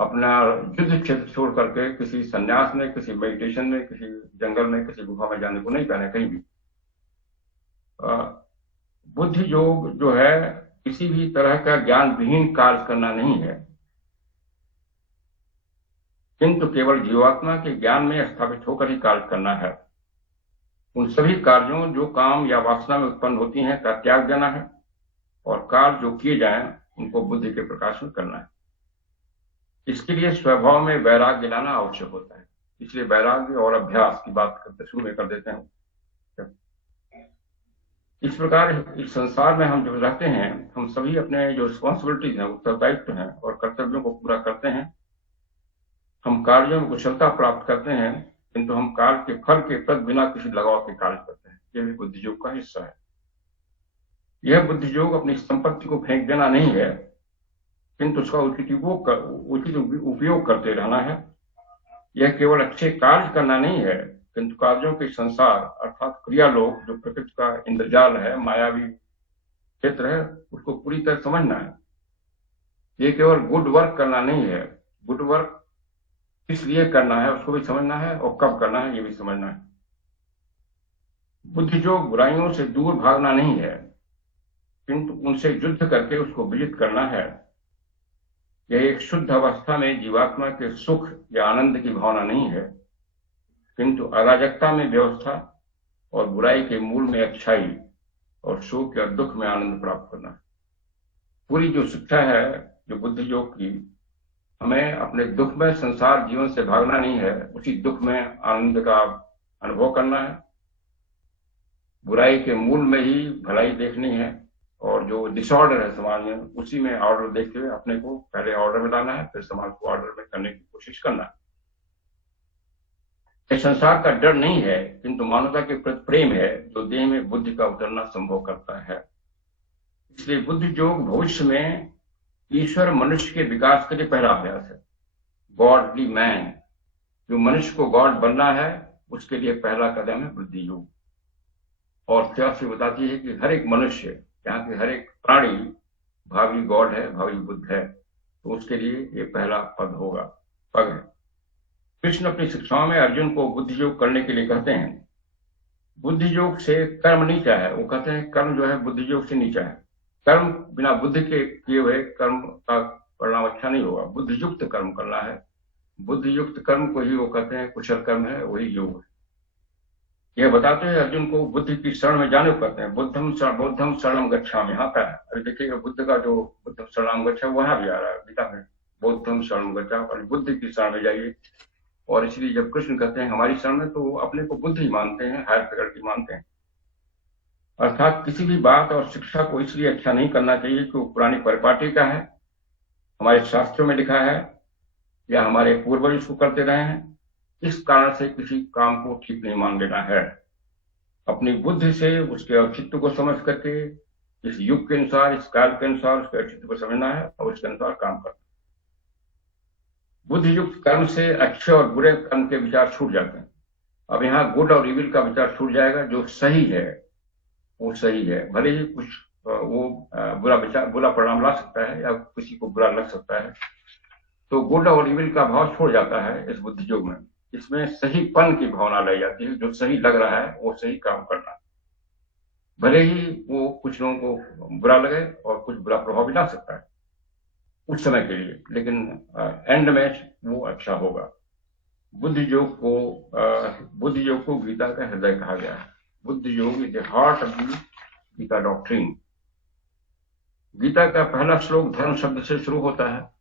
अपना युद्ध क्षेत्र छोड़ करके किसी संन्यास में, किसी मेडिटेशन में, किसी जंगल में, किसी गुफा में जाने को नहीं कहने कहीं भी। बुद्धि योग जो है किसी भी तरह का ज्ञान विहीन कार्य करना नहीं है, किंतु केवल जीवात्मा के ज्ञान में स्थापित होकर ही कार्य करना है। उन सभी कार्यों जो काम या वासना में उत्पन्न होती हैं का त्याग देना है और कार्य जो किए जाएं उनको बुद्धि के प्रकाश में करना है। इसके लिए स्वभाव में वैराग्य लाना आवश्यक होता है। इसलिए वैराग्य और अभ्यास की बात करते शुरू में कर देते हैं। इस प्रकार इस संसार में हम जो रहते हैं, हम सभी अपने जो रिस्पॉन्सिबिलिटीज हैं, उत्तरदायित्व हैं और कर्तव्यों को पूरा करते हैं। हम कार्यों में कुशलता प्राप्त करते हैं, किंतु हम कार्य के फल के प्रति बिना किसी लगाव के कार्य करते हैं। यह भी बुद्धि योग का हिस्सा है। यह बुद्धि योग अपनी संपत्ति को फेंक देना नहीं है, किंतु उसका उचित उपयोग करते रहना है। यह केवल अच्छे कार्य करना नहीं है, किंतु कार्यों के संसार अर्थात क्रियालोक जो प्रकृति का इंद्रजाल है, मायावी क्षेत्र है, उसको पूरी तरह समझना है। ये केवल गुड वर्क करना नहीं है, गुड वर्क किस लिए करना है उसको भी समझना है और कब करना है ये भी समझना है। बुद्धि योग बुराइयों से दूर भागना नहीं है, किंतु उनसे युद्ध करके उसको विजित करना है। यह एक शुद्ध अवस्था में जीवात्मा के सुख या आनंद की भावना नहीं है, किंतु अराजकता में व्यवस्था और बुराई के मूल में अच्छाई और सुख या दुख में आनंद प्राप्त करना है। पूरी जो शिक्षा है जो बुद्धि योग की, हमें अपने दुख में संसार जीवन से भागना नहीं है, उसी दुख में आनंद का अनुभव करना है। बुराई के मूल में ही भलाई देखनी है और जो डिसऑर्डर है समाज में, उसी में ऑर्डर देखते हुए अपने को पहले ऑर्डर में लाना है, फिर समाज को ऑर्डर में करने की कोशिश करना है। यह संसार का डर नहीं है, किंतु मानवता के प्रति प्रेम है जो देह में बुद्धि का उतरना संभव करता है। इसलिए बुद्धि योग भविष्य में ईश्वर मनुष्य के विकास के लिए पहला अभ्यास है। गॉडली मैन, जो मनुष्य को गॉड बनना है उसके लिए पहला कदम है बुद्धि योग। और शास्त्र बताती है कि हर एक मनुष्य, यहाँ के हर एक प्राणी भावी गॉड है, भावी बुद्ध है, तो उसके लिए ये पहला पग है। कृष्ण अपनी शिक्षाओं में अर्जुन को बुद्धि योग करने के लिए कहते हैं। बुद्धि योग से कर्म नीचा है, वो कहते हैं कर्म जो है बुद्धि योग से नीचा है। कर्म बिना बुद्धि के किए हुए कर्म का परिणाम अच्छा नहीं होगा। बुद्धि युक्त कर्म करना है। बुद्धि युक्त कर्म को ही वो कहते हैं कुशल कर्म है, वही योग है। यह बताते हैं अर्जुन को बुद्धि की शरण में जाने को कहते हैं। बुद्धम शरणम गच्छामि, यहाँ का है। अभी देखिएगा बुद्ध का जो बुद्धम शरणम गच्छा वहां भी आ रहा है गीता में, बुद्धम शरणम गच्छा, और बुद्धि की शरण में जाइए। और इसलिए जब कृष्ण कहते हैं हमारी शरण में, तो अपने को बुद्धि मानते हैं, हायर फैकल्टी मानते हैं। अर्थात किसी भी बात और शिक्षा को इसलिए अच्छा नहीं करना चाहिए कि वो पुरानी परिपाटी का है। हमारे शास्त्रों में लिखा है या हमारे पूर्वज इसको करते रहे हैं, इस कारण से किसी काम को ठीक नहीं मान लेना है। अपनी बुद्धि से उसके औचित्य को समझ करके इस युग के अनुसार, इस काल के अनुसार उसके औचित्य को समझना है और उसके अनुसार काम करना। बुद्धि युक्त कर्म से अच्छे और बुरे कर्म के विचार छूट जाते हैं। अब यहाँ गुड और इविल का विचार छूट जाएगा। जो सही है वो सही है, भले ही कुछ बुरा विचार, बुरा परिणाम ला सकता है या किसी को बुरा लग सकता है, तो गुड और इविल का भाव छोड़ जाता है इस बुद्धि योग में। इसमें सहीपन की भावना लाई जाती है। जो सही लग रहा है वो सही काम करना, भले ही वो कुछ लोगों को बुरा लगे और कुछ बुरा प्रभाव भी ला सकता है उस समय के लिए, लेकिन एंड में वो अच्छा होगा। बुद्धि योग को गीता का हृदय कहा गया है। Buddhi yoga is the heart of the Gita doctrine. Gita का पहला श्लोक धर्म शब्द से शुरू होता है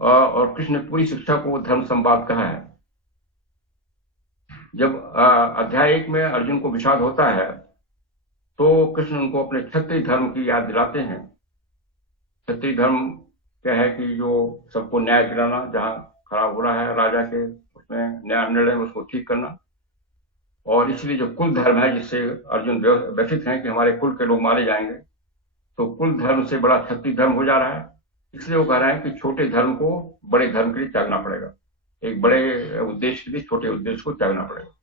और कृष्ण ने पूरी शिक्षा को धर्म संवाद कहा है। जब अध्याय 1 में अर्जुन को विषाद होता है तो कृष्ण उनको अपने क्षत्रिय धर्म की याद दिलाते हैं। क्षत्रिय धर्म क्या है कि जो सबको न्याय दिलाना, जहां खराब हो रहा है राजा के उसमें न्याय निर्णय उसको ठीक करना, और इसलिए जो कुल धर्म है जिससे अर्जुन व्यथित हैं कि हमारे कुल के लोग मारे जाएंगे, तो कुल धर्म से बड़ा क्षत्रिय धर्म हो जा रहा है। इसलिए वो कह रहे हैं कि छोटे धर्म को बड़े धर्म के लिए त्यागना पड़ेगा, एक बड़े उद्देश्य के लिए छोटे उद्देश्य को त्यागना पड़ेगा।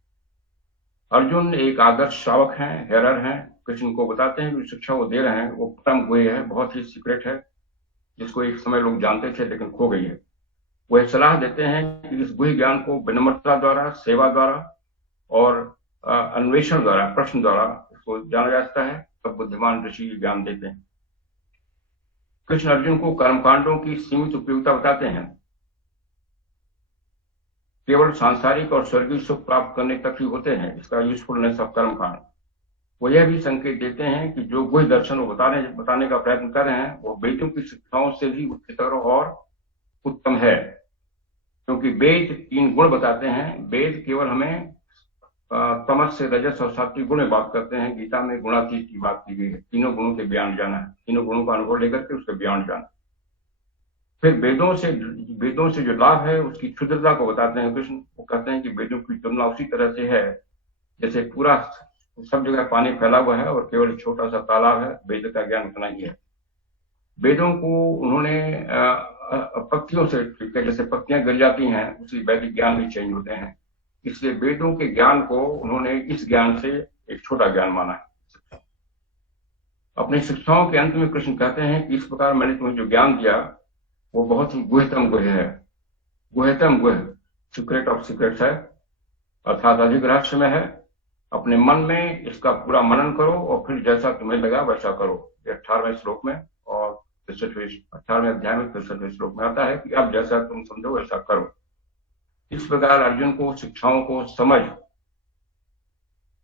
अर्जुन एक आदर्श श्रावक हैं, हेरर हैं। कृष्ण को बताते हैं कि शिक्षा वो दे रहे हैं वो परम गुह्य है, बहुत ही सीक्रेट है, जिसको एक समय लोग जानते थे लेकिन खो गई है। वह सलाह देते हैं कि इस गुह्य ज्ञान को विनम्रता द्वारा, सेवा द्वारा और अन्वेषण द्वारा, प्रश्न द्वारा इसको जाना जा सकता है। तब बुद्धिमान ऋषि ज्ञान देते हैं। कृष्ण अर्जुन को कर्मकांडों की सीमित उपयोगिता बताते हैं। केवल सांसारिक और स्वर्गीय सुख प्राप्त करने तक ही होते हैं इसका यूजफुलनेस ऑफ कर्मकांड। वो यह भी संकेत देते हैं कि जो गुह्य दर्शन वो बताने का प्रयत्न कर रहे हैं वो वेदों की शिक्षाओं से भी उच्चतर और उत्तम है, क्योंकि वेद 3 गुण बताते हैं। वेद केवल हमें तमस से रजस और सात्विक गुण में बात करते हैं। गीता में गुणातीत की बात की गई है। तीनों गुणों के बयान जाना है, तीनों गुणों का अनुभव लेकर के उसके बयान जाना। फिर वेदों से जो लाभ है उसकी क्षुद्रता को बताते हैं कृष्ण। वो कहते हैं कि वेदों की तुलना उसी तरह से है जैसे पूरा सब जगह पानी फैला हुआ है और केवल छोटा सा तालाब है। वेद का ज्ञान उतना ही है। वेदों को उन्होंने पत्तियों से, जैसे पत्तियां गिर जाती हैं उसी वैदिक ज्ञान भी चेंज होते हैं। इसलिए वेदों के ज्ञान को उन्होंने इस ज्ञान से एक छोटा ज्ञान माना है। अपनी शिक्षाओं के अंत में कृष्ण कहते हैं कि इस प्रकार मैंने तुम्हें जो ज्ञान दिया वो बहुत ही गुह्यतम गुह्य है। गुह्यतम गुह्य, सीक्रेट ऑफ सीक्रेट्स है, अर्थात अधिक रहस्यमय है। अपने मन में इसका पूरा मनन करो और फिर जैसा तुम्हें लगा वैसा करो। 18वें श्लोक में और 18वें अध्याय में 63वें श्लोक में आता है कि अब जैसा तुम समझो वैसा करो। इस प्रकार अर्जुन को शिक्षाओं को समझ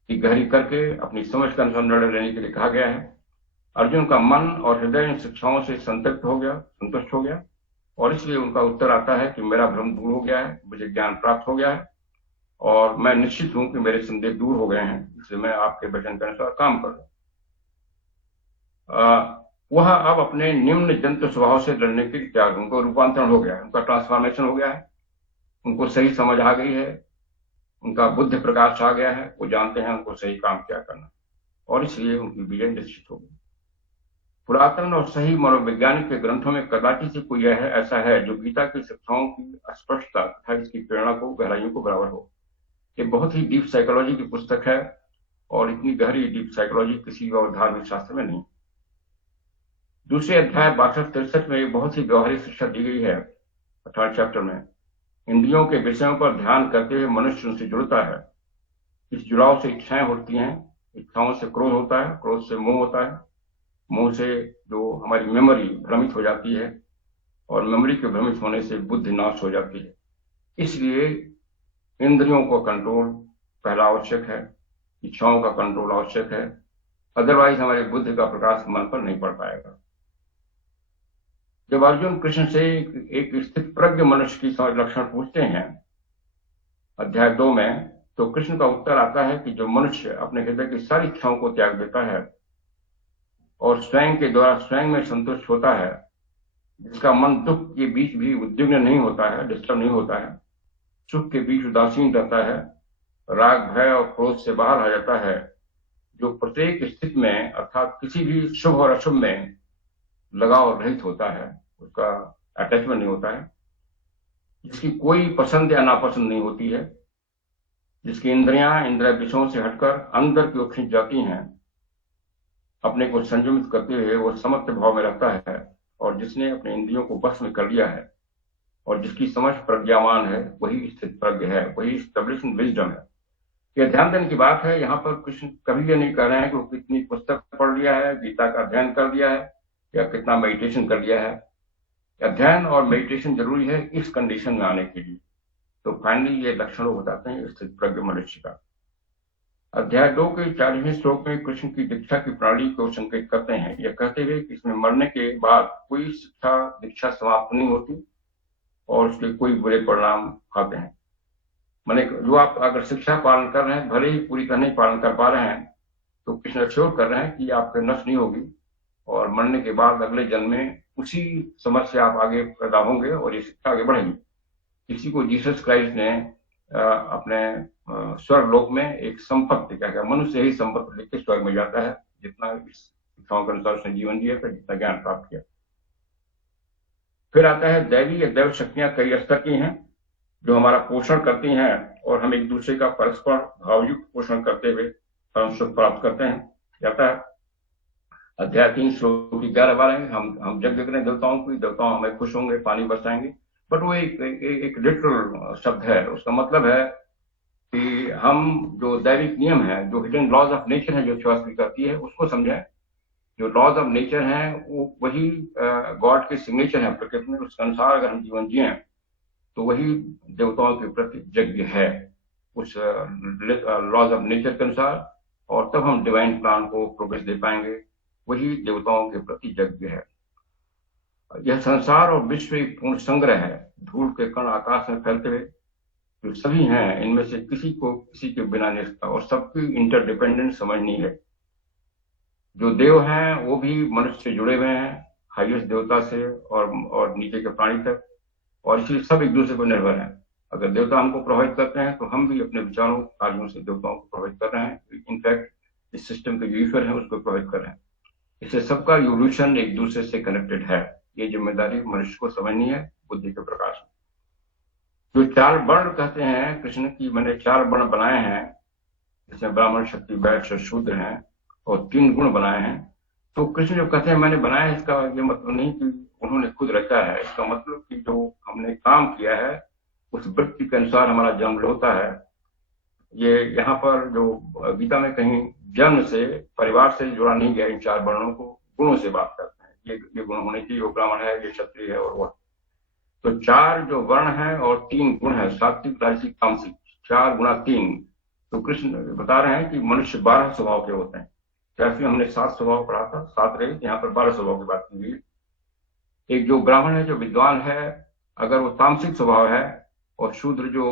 की गहरी करके अपनी समझ का अनुसार निर्णय लेने के लिए कहा गया है। अर्जुन का मन और हृदय इन शिक्षाओं से संतुष्ट हो गया और इसलिए उनका उत्तर आता है कि मेरा भ्रम दूर हो गया है, मुझे ज्ञान प्राप्त हो गया है और मैं निश्चित हूं कि मेरे संदेह दूर हो गए हैं, इसलिए मैं आपके वचन के अनुसार काम कर रहा हूं। वह अब अपने निम्न जंतु स्वभाव से लड़ने के लिए तैयार, उनको रूपांतरण हो गया है, उनका ट्रांसफॉर्मेशन हो गया है, उनको सही समझ आ गई है, उनका बुद्धि प्रकाश आ गया है, वो जानते हैं उनको सही काम क्या करना और इसलिए उनकी विजय निश्चित हो गई। पुरातन और सही मनोवैज्ञानिक के ग्रंथों में कदाचित ही कोई ऐसा है जो गीता की शिक्षाओं की स्पष्टता तथा इसकी प्रेरणा को, गहराइयों को बराबर हो। ये बहुत ही डीप साइकोलॉजी की पुस्तक है और इतनी गहरी डीप साइकोलॉजी किसी और धार्मिक शास्त्र में नहीं। दूसरे अध्याय 62-63 में बहुत ही व्यवहारिक शिक्षा दी गई है। 18 चैप्टर में इंद्रियों के विषयों पर ध्यान करते हुए मनुष्य उनसे जुड़ता है। इस जुड़ाव से इच्छाएं होती हैं, इच्छाओं से क्रोध होता है, क्रोध से मोह होता है, मोह से जो हमारी मेमोरी भ्रमित हो जाती है और मेमोरी के भ्रमित होने से बुद्धि नाश हो जाती है। इसलिए इंद्रियों को कंट्रोल पहला आवश्यक है, इच्छाओं का कंट्रोल आवश्यक है, अदरवाइज हमारी बुद्धि का प्रकाश मन पर नहीं पड़ पाएगा। जब अर्जुन कृष्ण से एक स्थित प्रज्ञ मनुष्य की लक्षण पूछते हैं अध्याय 2 में, तो कृष्ण का उत्तर आता है कि जो मनुष्य अपने हृदय की सारी इच्छाओं को त्याग देता है और स्वयं के द्वारा स्वयं में संतुष्ट होता है जिसका मन दुख के बीच भी उद्विग्न नहीं होता है, डिस्टर्ब नहीं होता है, सुख के बीच उदासीन रहता है, राग भय और क्रोध से बाहर आ जाता है, जो प्रत्येक स्थिति में अर्थात किसी भी शुभ और अशुभ में लगाव रहित होता है, उसका अटैचमेंट नहीं होता है, जिसकी कोई पसंद या नापसंद नहीं होती है, जिसकी इंद्रियां इंद्रिय विषयों से हटकर अंदर की ओर खिंच जाती हैं, अपने को संयमित करते हुए वो समत्व भाव में रहता है, और जिसने अपने इंद्रियों को बस में कर लिया है और जिसकी समझ प्रज्ञावान है, वही स्थित प्रज्ञ है, वही स्टेब्लिशिंग विजडम है। यह ध्यान देने की बात है। यहाँ पर कृष्ण कभी ये नहीं कह रहे हैं कि वो कितनी पुस्तक पढ़ लिया है, गीता का अध्ययन कर लिया है, या कितना मेडिटेशन कर लिया है। अध्ययन और मेडिटेशन जरूरी है इस कंडीशन में आने के लिए। तो फाइनली ये लक्षण हो जाते हैं स्थित प्रज्ञ मनुष्य का। अध्याय 2 के 40वें श्लोक में कृष्ण की दीक्षा की प्रणाली को संकेत करते हैं, यह कहते हुए कि इसमें मरने के बाद कोई शिक्षा दीक्षा समाप्त नहीं होती और उसके कोई बुरे परिणाम आते हैं। माने जो आप अगर शिक्षा पालन कर रहे हैं, भले ही पूरी तरह नहीं पालन कर पा रहे हैं, तो कृष्ण अश्योर कर रहे हैं कि आपके नष्ट नहीं होगी और मरने के बाद अगले जन्म में उसी समझ से आप आगे पैदा होंगे और ये शिक्षा आगे बढ़ेगी। किसी को जीसस क्राइस्ट ने अपने स्वर्ग लोक में एक संपत्ति क्या मनुष्य ही संपत्ति लिख के स्वर्ग में जाता है, जितना इस शिक्षाओं के अनुसार उसने जीवन जिया था, जितना ज्ञान प्राप्त किया। फिर आता है दैवी या दैव शक्तियां कई स्तर की हैं जो हमारा पोषण करती हैं और हम एक दूसरे का परस्पर भावयुक्त पोषण करते हुए परम सुख प्राप्त करते हैं। जाता है अध्याय 3 श्लोक की 11-12 हम यज्ञ करें देवताओं की, देवताओं हमें खुश होंगे, पानी बरसाएंगे। बट वो एक लिटरल शब्द है। उसका मतलब है कि हम जो दैविक नियम है, जो हिडन लॉज ऑफ नेचर है, जो फिलॉसफी करती है, उसको समझें। जो लॉज ऑफ नेचर है वो वही गॉड के सिग्नेचर है प्रकृति में, उसके अनुसार अगर हम जीवन जिए तो वही देवताओं के प्रति यज्ञ है, उस लॉज ऑफ नेचर के अनुसार, और तब हम डिवाइन प्लान को प्रोग्रेस दे पाएंगे। वही देवताओं के प्रति यज्ञ है। यह संसार और विश्व एक पूर्ण संग्रह है, धूल के कण आकाश में फैलते हुए जो सभी हैं, इनमें से किसी को किसी के बिना नहीं सकता और सबकी इंटरडिपेंडेंट समझनी है। जो देव हैं वो भी मनुष्य से जुड़े हुए हैं, हाईएस्ट देवता से और नीचे के प्राणी तक, और इसलिए सब एक दूसरे पर निर्भर हैं। अगर देवता हमको प्रभावित करते हैं तो हम भी अपने विचारों कार्यों से देवताओं को प्रभावित कर रहे हैं। इनफैक्ट इस सिस्टम के जो ईश्वर है उसको प्रभावित कर रहे हैं। इससे सबका इवोल्यूशन एक दूसरे से कनेक्टेड है। ये जिम्मेदारी मनुष्य को समझनी है बुद्धि के प्रकाश में। जो 4 वर्ण कहते हैं कृष्ण की, मैंने 4 वर्ण बनाए हैं, जिसमें ब्राह्मण, क्षत्रिय, वैश्य, शूद्र हैं, और 3 गुण बनाए हैं। तो कृष्ण जो कहते हैं मैंने बनाया है, इसका ये मतलब नहीं कि उन्होंने खुद रचा है। इसका मतलब कि जो हमने काम किया है उस वृत्ति के अनुसार हमारा जन्म होता है। ये यहाँ पर जो गीता में कहीं जन्म से, परिवार से जुड़ा नहीं गया। इन 4 वर्णों को गुणों से बात करते हैं। ये गुण होने चाहिए, वो ब्राह्मण है, ये क्षत्रिय है, और वह। तो 4 जो वर्ण है और 3 गुण है, सात्विक, राजसिक, तामसिक, 4 गुणा 3। तो कृष्ण बता रहे हैं कि मनुष्य 12 स्वभाव के होते हैं। जैसे हमने 7 स्वभाव पढ़ा था, 7 रहे, यहाँ पर 12 स्वभाव की बात की गई। एक जो ब्राह्मण है, जो विद्वान है, अगर वो तामसिक स्वभाव है, और शूद्र जो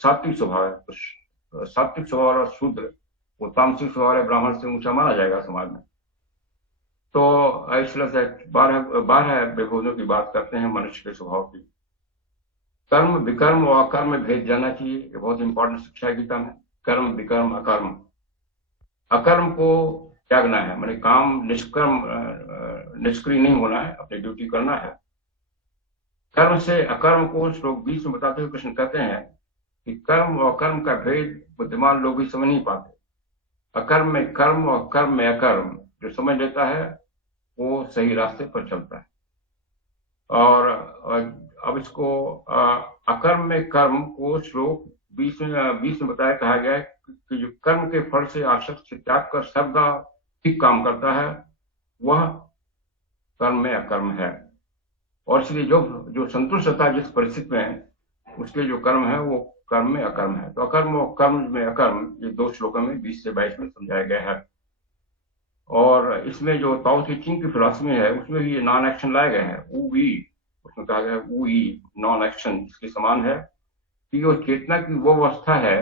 सात्विक स्वभाव है, तो सात्विक स्वभाव और शूद्र वो तामसिक स्वभाव है, ब्राह्मण से ऊंचा माना जाएगा समाज में। तो इस तरह से 12 विभूतियों की बात करते हैं मनुष्य के स्वभाव की। कर्म, विकर्म और अकर्म में भेद जाना चाहिए। ये बहुत इंपॉर्टेंट शिक्षा है गीता में। कर्म, विकर्म, अकर्म। अकर्म को त्यागना है, माने काम निष्क्रिय नहीं होना है, अपनी ड्यूटी करना है। कर्म से अकर्म को श्लोक 20 में बताते हुए कृष्ण कहते हैं कि कर्म और कर्म का भेद बुद्धिमान लोग भी समझ नहीं पाते। अकर्म में कर्म और कर्म में अकर्म जो समझ लेता है वो सही रास्ते पर चलता है। और अब इसको अकर्म में कर्म को श्लोक 20 में बताया, कहा गया है कि जो कर्म के फल से आसक्त से त्याग कर सर्वदा ठीक काम करता है वह कर्म में अकर्म है। और इसलिए जो संतुष्ट रहता है जिस परिस्थिति में, उसके जो कर्म है वो कर्म में अकर्म है। तो अकर्म और कर्म में अकर्म, ये 2 श्लोकों में 20 से 22 में समझाया गया है। और इसमें जो ताओ ची चिंग की फिलॉसफी है उसमें भी ये नॉन एक्शन लाया गया है। उसमें कहा गया है नॉन एक्शन, इसके समान है कि वो चेतना की वो अवस्था है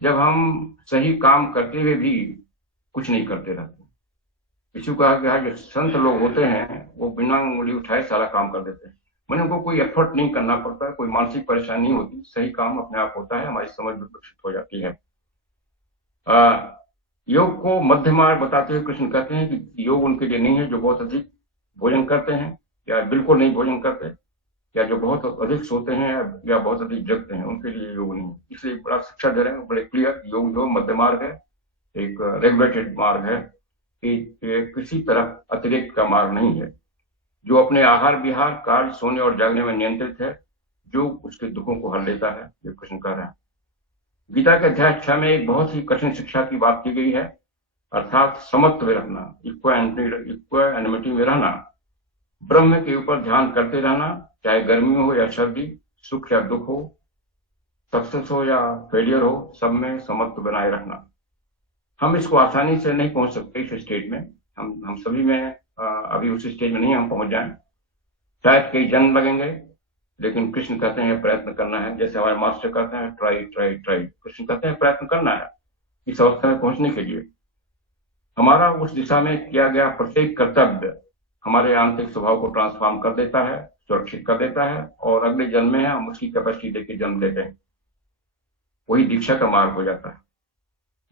जब हम सही काम करते हुए भी कुछ नहीं करते रहते। किसी को कहा गया है जो संत लोग होते हैं वो बिना उंगली उठाए सारा काम कर देते हैं। मैंने उनको कोई एफर्ट नहीं करना पड़ता, कोई मानसिक परेशानी नहीं होती, सही काम अपने आप होता है, हमारी समझ भी विकसित हो जाती है। योग को मध्य मार्ग बताते हुए कृष्ण कहते हैं कि योग उनके लिए नहीं है जो बहुत अधिक भोजन करते हैं या बिल्कुल नहीं भोजन करते, या जो बहुत अधिक सोते हैं या बहुत अधिक जगते हैं, उनके लिए योग नहीं है। इसलिए बड़ा शिक्षा दे रहे हैं, बड़े क्लियर, योग जो मध्य मार्ग है, एक रेगुलेटेड मार्ग है, कि किसी तरह अतिरिक्त का मार्ग नहीं है, जो अपने आहार विहार, कार्य, सोने और जागने में नियंत्रित है, जो उसके दुखों को हल लेता है, ये कृष्ण कह रहे हैं। गीता के अध्याय 6 में एक बहुत ही कठिन शिक्षा की बात की गई है, अर्थात समत्व में रखना, इक्वानिमिटी में रहना, ब्रह्म के ऊपर ध्यान करते रहना, चाहे गर्मी हो या सर्दी, सुख या दुख हो, सक्सेस हो या फेलियर हो, सब में समत्व बनाए रखना। हम इसको आसानी से नहीं पहुंच सकते इस स्टेज में, हम सभी में अभी उस स्टेज में नहीं हम पहुंच जाएं, शायद कई जन्म लगेंगे, लेकिन कृष्ण कहते हैं प्रयत्न करना है। जैसे हमारे मास्टर कहते हैं ट्राई ट्राई ट्राई, कृष्ण कहते हैं प्रयत्न करना है इस अवस्था में पहुंचने के लिए। हमारा उस दिशा में किया गया प्रत्येक कर्तव्य हमारे आंतरिक स्वभाव को ट्रांसफॉर्म कर देता है, सुरक्षित कर देता है, और अगले जन्म में हम उसकी कैपेसिटी देकर जन्म लेते हैं, वही दीक्षा का मार्ग हो जाता है।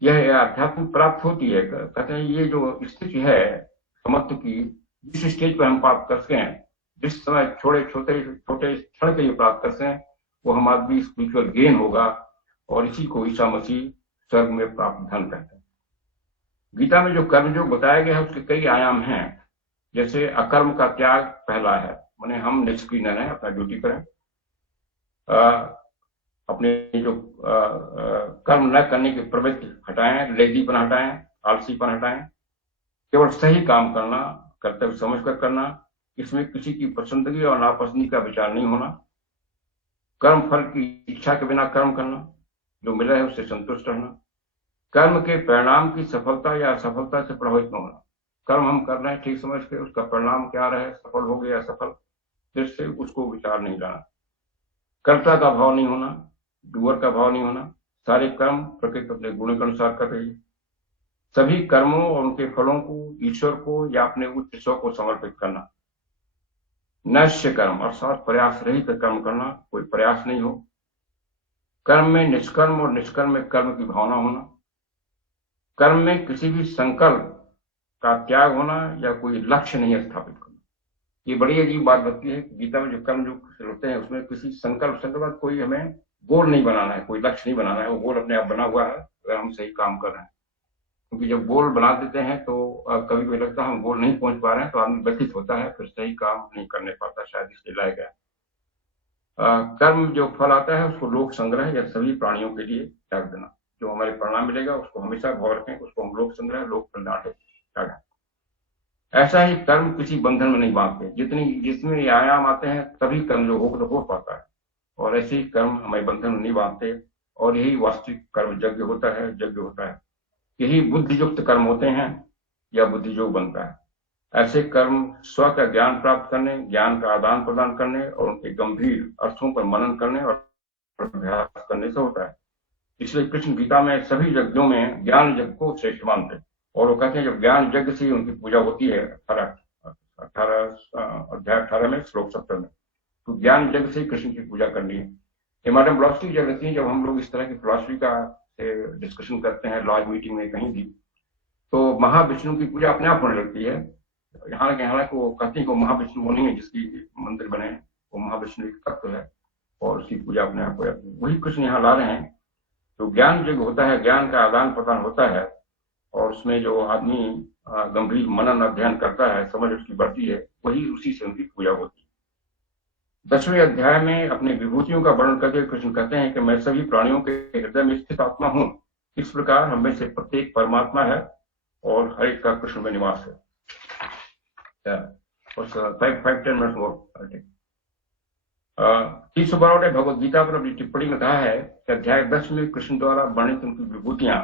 यह अध्यात्म प्राप्त होती है। कहते हैं ये जो स्थिति है समत्व की, जिस स्टेज पर हम प्राप्त कर सकें, जिस समय छोटे छोटे क्षण के लिए प्राप्त कर सकें, वो हमारा भी स्पिरिचुअल गेन होगा, और इसी को ईसा मसीह स्वर्ग में प्राप्त धन कहते हैं। गीता में जो कर्म जो बताया गया है उसके कई आयाम हैं। जैसे अकर्म का त्याग पहला है, माने हम निष्क्रिय न रहें, अपना ड्यूटी करें, अपने जो कर्म न करने की प्रवृत्ति हटाएं, लेजीपन हटाएं, आलसीपन हटाएं, केवल सही काम करना, कर्तव्य समझकर करना, इसमें किसी की पसंदगी और नापसंदगी का विचार नहीं होना, कर्म फल की इच्छा के बिना कर्म करना, जो मिला है उससे संतुष्ट रहना, कर्म के परिणाम की सफलता या असफलता से प्रभावित न होना। कर्म हम कर रहे हैं ठीक समझ के, उसका परिणाम क्या रहे, सफल हो गया असफल, जिससे उसको विचार नहीं लाना, कर्ता का भाव नहीं होना, डूअर का भाव नहीं होना, सारे कर्म प्रकृति अपने गुण के अनुसार कर रही है, सभी कर्मों और उनके फलों को ईश्वर को या अपने उच्च स्व को समर्पित करना, नश्य कर्म अर्थात प्रयास रहित कर्म करना, कोई प्रयास नहीं हो, कर्म में निष्कर्म और निष्कर्म में कर्म की भावना होना, कर्म में किसी भी संकल्प का त्याग होना या कोई लक्ष्य नहीं स्थापित करना। ये बड़ी अजीब बात होती है। गीता में जो कर्म जो होते हैं उसमें किसी संकल्प कोई हमें गोल नहीं बनाना है, कोई लक्ष्य नहीं बनाना है, वो गोल अपने आप बना हुआ है अगर हम सही काम कर रहे हैं। क्योंकि जब गोल बना देते हैं तो कभी कभी लगता है हम गोल नहीं पहुंच पा रहे हैं, तो आदमी व्यथित होता है, फिर सही काम नहीं करने पाता, शायद इसलिए लाया गया। कर्म जो फल आता है उसको लोक संग्रह या सभी प्राणियों के लिए त्याग देना, जो हमारे परिणाम मिलेगा उसको हमेशा भाव रखें, उसको हम लोक संग्रह लोक कल्याण त्याग। ऐसा ही कर्म किसी बंधन में नहीं बांधते, जिसमें आयाम आते हैं तभी कर्म जो हो पाता है, और ऐसे ही कर्म हमें बंधन में नहीं बांधते, और यही वास्तविक कर्म यज्ञ होता है। यही बुद्धि युक्त कर्म होते हैं या बुद्धि योग बनता है। ऐसे कर्म स्व का ज्ञान प्राप्त करने, ज्ञान का आदान प्रदान करने और उनके गंभीर अर्थों पर मनन करने और अभ्यास करने से होता है। इसलिए कृष्ण गीता में सभी यज्ञों में ज्ञान यज्ञ को श्रेष्ठ मानते हैं, और वो कहते हैं जब ज्ञान यज्ञ से उनकी पूजा होती है, 18 में श्लोक 70 में, तो ज्ञान यज्ञ से कृष्ण की पूजा करनी है। ये मैडम ब्लॉस्टी जब रहती है, जब हम लोग इस तरह की फिलॉसफी का डिस्कशन करते हैं लॉज मीटिंग में कहीं भी, तो महाविष्णु की पूजा अपने आप होने लगती है। हालांकि वो कहते हैं कि महाविष्णु वो नहीं है जिसकी मंदिर बने, वो महाविष्णु एक तत्व है और उसकी पूजा अपने आप हो जाती है। वही कृष्ण यहाँ ला रहे हैं। तो ज्ञान यज्ञ होता है, ज्ञान का आदान प्रदान होता है, और उसमें जो आदमी गंभीर मनन अध्ययन करता है, समझ उसकी बढ़ती है, वही उसी से उनकी पूजा होती है। 10वें अध्याय में अपनी विभूतियों का वर्णन करके कृष्ण कहते हैं कि मैं सभी प्राणियों के हृदय में स्थित आत्मा हूं, इस प्रकार हम में से प्रत्येक परमात्मा है और हर एक का कृष्ण में निवास है। 5-10 मिनट्स मोर। 312 भगवद गीता पर अपनी टिप्पणी में कहा है कि अध्याय 10 में कृष्ण द्वारा वर्णित उनकी विभूतियां,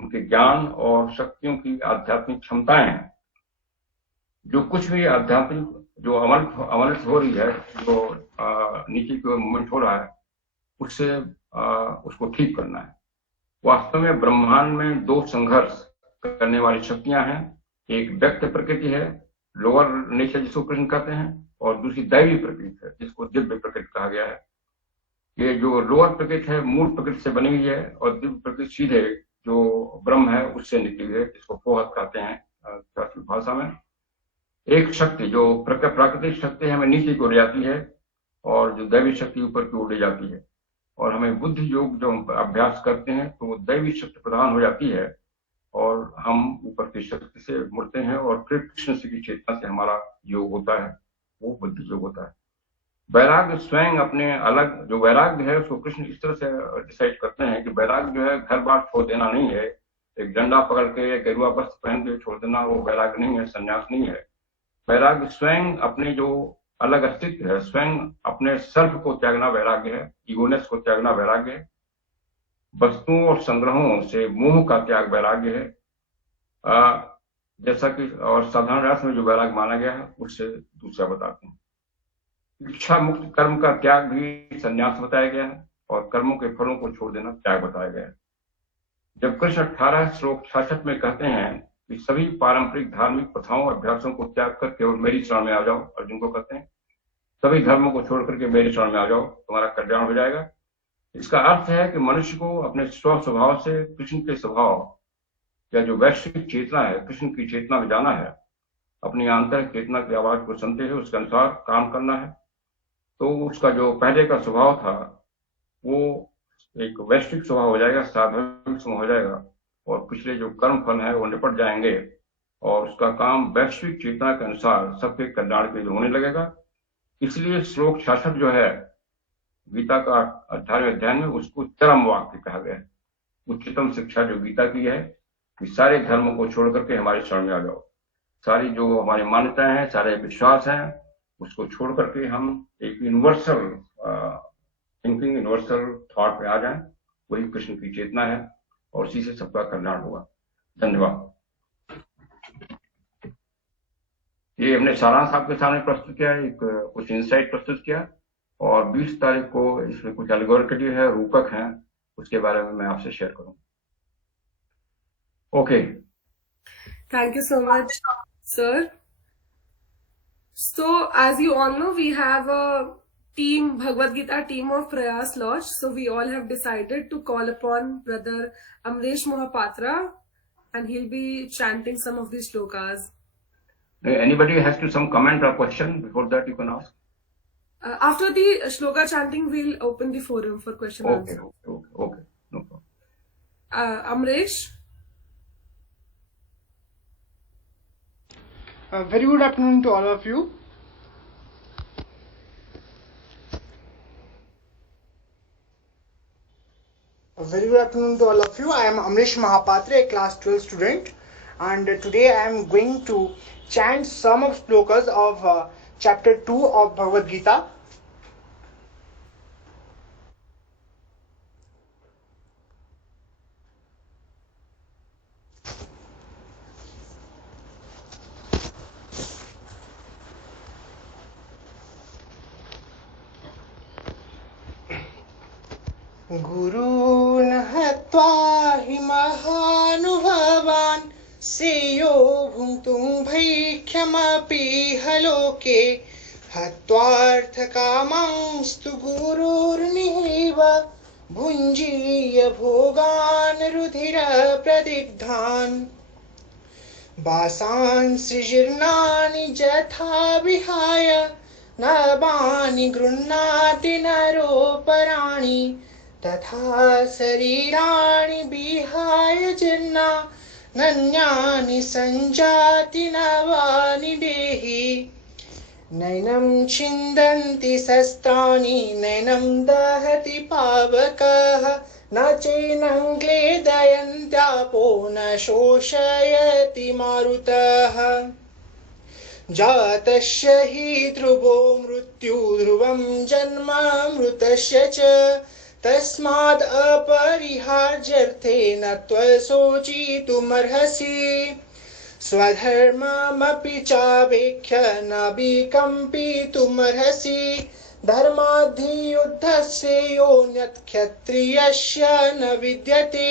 उनके ज्ञान और शक्तियों की आध्यात्मिक क्षमताएं, जो कुछ भी आध्यात्मिक जो अवनत हो रही है, जो नीचे की ओर मूवमेंट हो रहा है, उससे उसको ठीक करना है। वास्तव में ब्रह्मांड में 2 संघर्ष करने वाली शक्तियां हैं, एक व्यक्त प्रकृति है, लोअर नेचर जिसको कृष्ण कहते हैं, और दूसरी दैवी प्रकृति है जिसको दिव्य प्रकृति कहा गया है। ये जो लोअर प्रकृति है मूल प्रकृति से बनी हुई है, और दिव्य प्रकृति सीधे जो ब्रह्म है उससे निकली है, जिसको पोहत कहते हैं संस्कृत भाषा में। एक शक्ति जो प्राकृतिक शक्ति हमें नीचे को ले जाती है, और जो दैवी शक्ति ऊपर की ओर ले जाती है, और हमें बुद्धि योग जो हम अभ्यास करते हैं तो वो दैवी शक्ति प्रदान हो जाती है, और हम ऊपर की शक्ति से मुड़ते हैं, और फिर कृष्ण की चेतना से हमारा योग होता है, वो बुद्धि योग होता है। वैराग्य स्वयं अपने अलग, जो वैराग्य है उसको कृष्ण इस तरह से डिसाइड करते हैं कि वैराग्य जो है घर बार छोड़ देना नहीं है, एक डंडा पकड़ के गेरुआ वस्त्र पहन के छोड़ देना वो वैराग्य नहीं है, संन्यास नहीं है। वैराग्य स्वयं अपने जो अलग अस्तित्व है, स्वयं अपने सेल्फ को त्यागना वैराग्य है, इगोनेस को त्यागना वैराग्य है। वस्तुओं और संग्रहों से मोह का त्याग वैराग्य है। जैसा कि और साधारण अर्थ में जो वैराग्य माना गया है उससे दूसरा बताते हैं। इच्छा मुक्त कर्म का त्याग भी संन्यास बताया गया है, और कर्मों के फलों को छोड़ देना त्याग बताया गया है। जब कृष्ण 18 श्लोक 66 में कहते हैं कि सभी पारंपरिक धार्मिक प्रथाओं अभ्यासों को त्याग कर केवल मेरी शरण में आ जाओ, अर्जुन को कहते हैं सभी धर्मों को छोड़ करके मेरी शरण में आ जाओ, तुम्हारा कल्याण हो जाएगा। इसका अर्थ है कि मनुष्य को अपने स्व स्वभाव से कृष्ण के स्वभाव या जो वैश्विक चेतना है, कृष्ण की चेतना में जाना है, अपनी आंतरिक चेतना की आवाज को सुनते हुए उसके अनुसार काम करना है। तो उसका जो पहले का स्वभाव था वो एक वैश्विक स्वभाव हो जाएगा, साधारण स्वभाव हो जाएगा, और पिछले जो कर्म फल है वो निपट जाएंगे, और उसका काम वैश्विक चेतना के अनुसार सबके कल्याण के लिए होने लगेगा। इसलिए श्लोक 66 जो है गीता का 18वें अध्याय में उसको चरम वाक्य कहा गया है। उच्चतम शिक्षा जो गीता की है कि सारे धर्मों को छोड़ करके हमारे शरण में आ जाओ, सारी जो हमारी मान्यताएं हैं, सारे विश्वास हैं, उसको छोड़ करके हम एक यूनिवर्सल थिंकिंग, यूनिवर्सल थॉट में आ जाएं। वही कृष्ण की चेतना है, और उसी से सबका कल्याण होगा। धन्यवाद। ये हमने सारांश आपके सामने प्रस्तुत किया, एक कुछ इंसाइट प्रस्तुत किया, और 20 तारीख को इसमें कुछ एल्गोरिथम है, रूपक हैं, उसके बारे में मैं आपसे शेयर करूंगा। Okay, Thank you so much, sir. So, as you all know, we have a team, Bhagavad Gita team of Prayas Lodge. So, we all have decided to call upon Brother Amresh Mohapatra, and he'll be chanting some of these shlokas. Anybody has to some comment or question before that you can ask? After the shloka chanting, we'll open the forum for question and answer. Okay, no problem. Amresh? Very good afternoon to all of you. Very good afternoon to all of you. I am Amresh Mahapatra, a class 12 student, and today I am going to chant some of shlokas of chapter 2 of Bhagavad Gita. गुरून् हत्वा हि महानुभावान् श्रेयो भुङ्क्तुं भैक्ष्यमपीह लोके हत्वार्थकामांस्तु गुरुर्निव भुञ्जीय भोगान् रुधिरप्रदिग्धान् वासान् सृजीर्णानि यथा विहाय नवानि गृह्णाति नरोपराणि तथा शरीराणि विहाय जीर्णा नन्यानि सञ्जाति नवानि देहि नैनं छिन्दन्ति शस्त्राणि नैनं दहति पावकः न चैनं क्लेदयन्त्यापो न शोषयति मारुतः जातस्य हि ध्रुवो मृत्यु ध्रुवं जन्म मृतस्य च तस्माद् अपरिहार्यर्थे न त्वशोचितुमर्हसि स्वधर्ममपि चावेक्ष्य न विकम्पितुमर्हसि धर्माद्धियुद्धस्य योऽन्यत् क्षत्रियस्य न विद्यते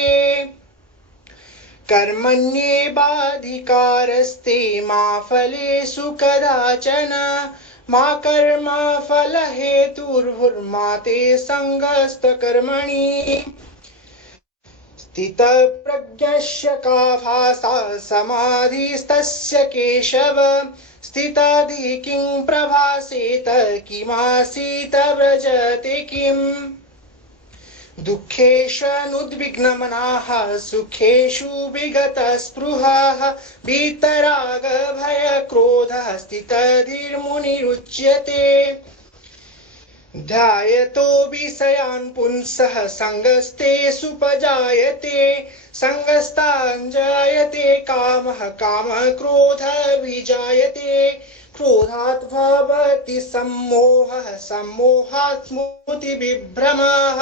कर्मण्येवाधिकारस्ते मा फलेषु कदाचन मा कर्मफलहेतुर्भुर्मा ते सङ्गस्तकर्मणि स्थितप्रज्ञस्य का भासा समाधिस्तस्य केशव स्थितादि किं प्रभासेत किमासीत व्रजते किम् दुःखेष्वनुद्विग्नमनाः सुखेषु विगतस्पृहाः वीतरागभयक्रोधः स्थितधीर्मुनिरुच्यते ध्यायतो विषयान् पुंसः सङ्गस्तेषुपजायते सङ्गस्ताञ्जायते कामः कामः क्रोधः विजायते क्रोधात् भवति सम्मोहः सम्मोहात् स्मृतिविभ्रमः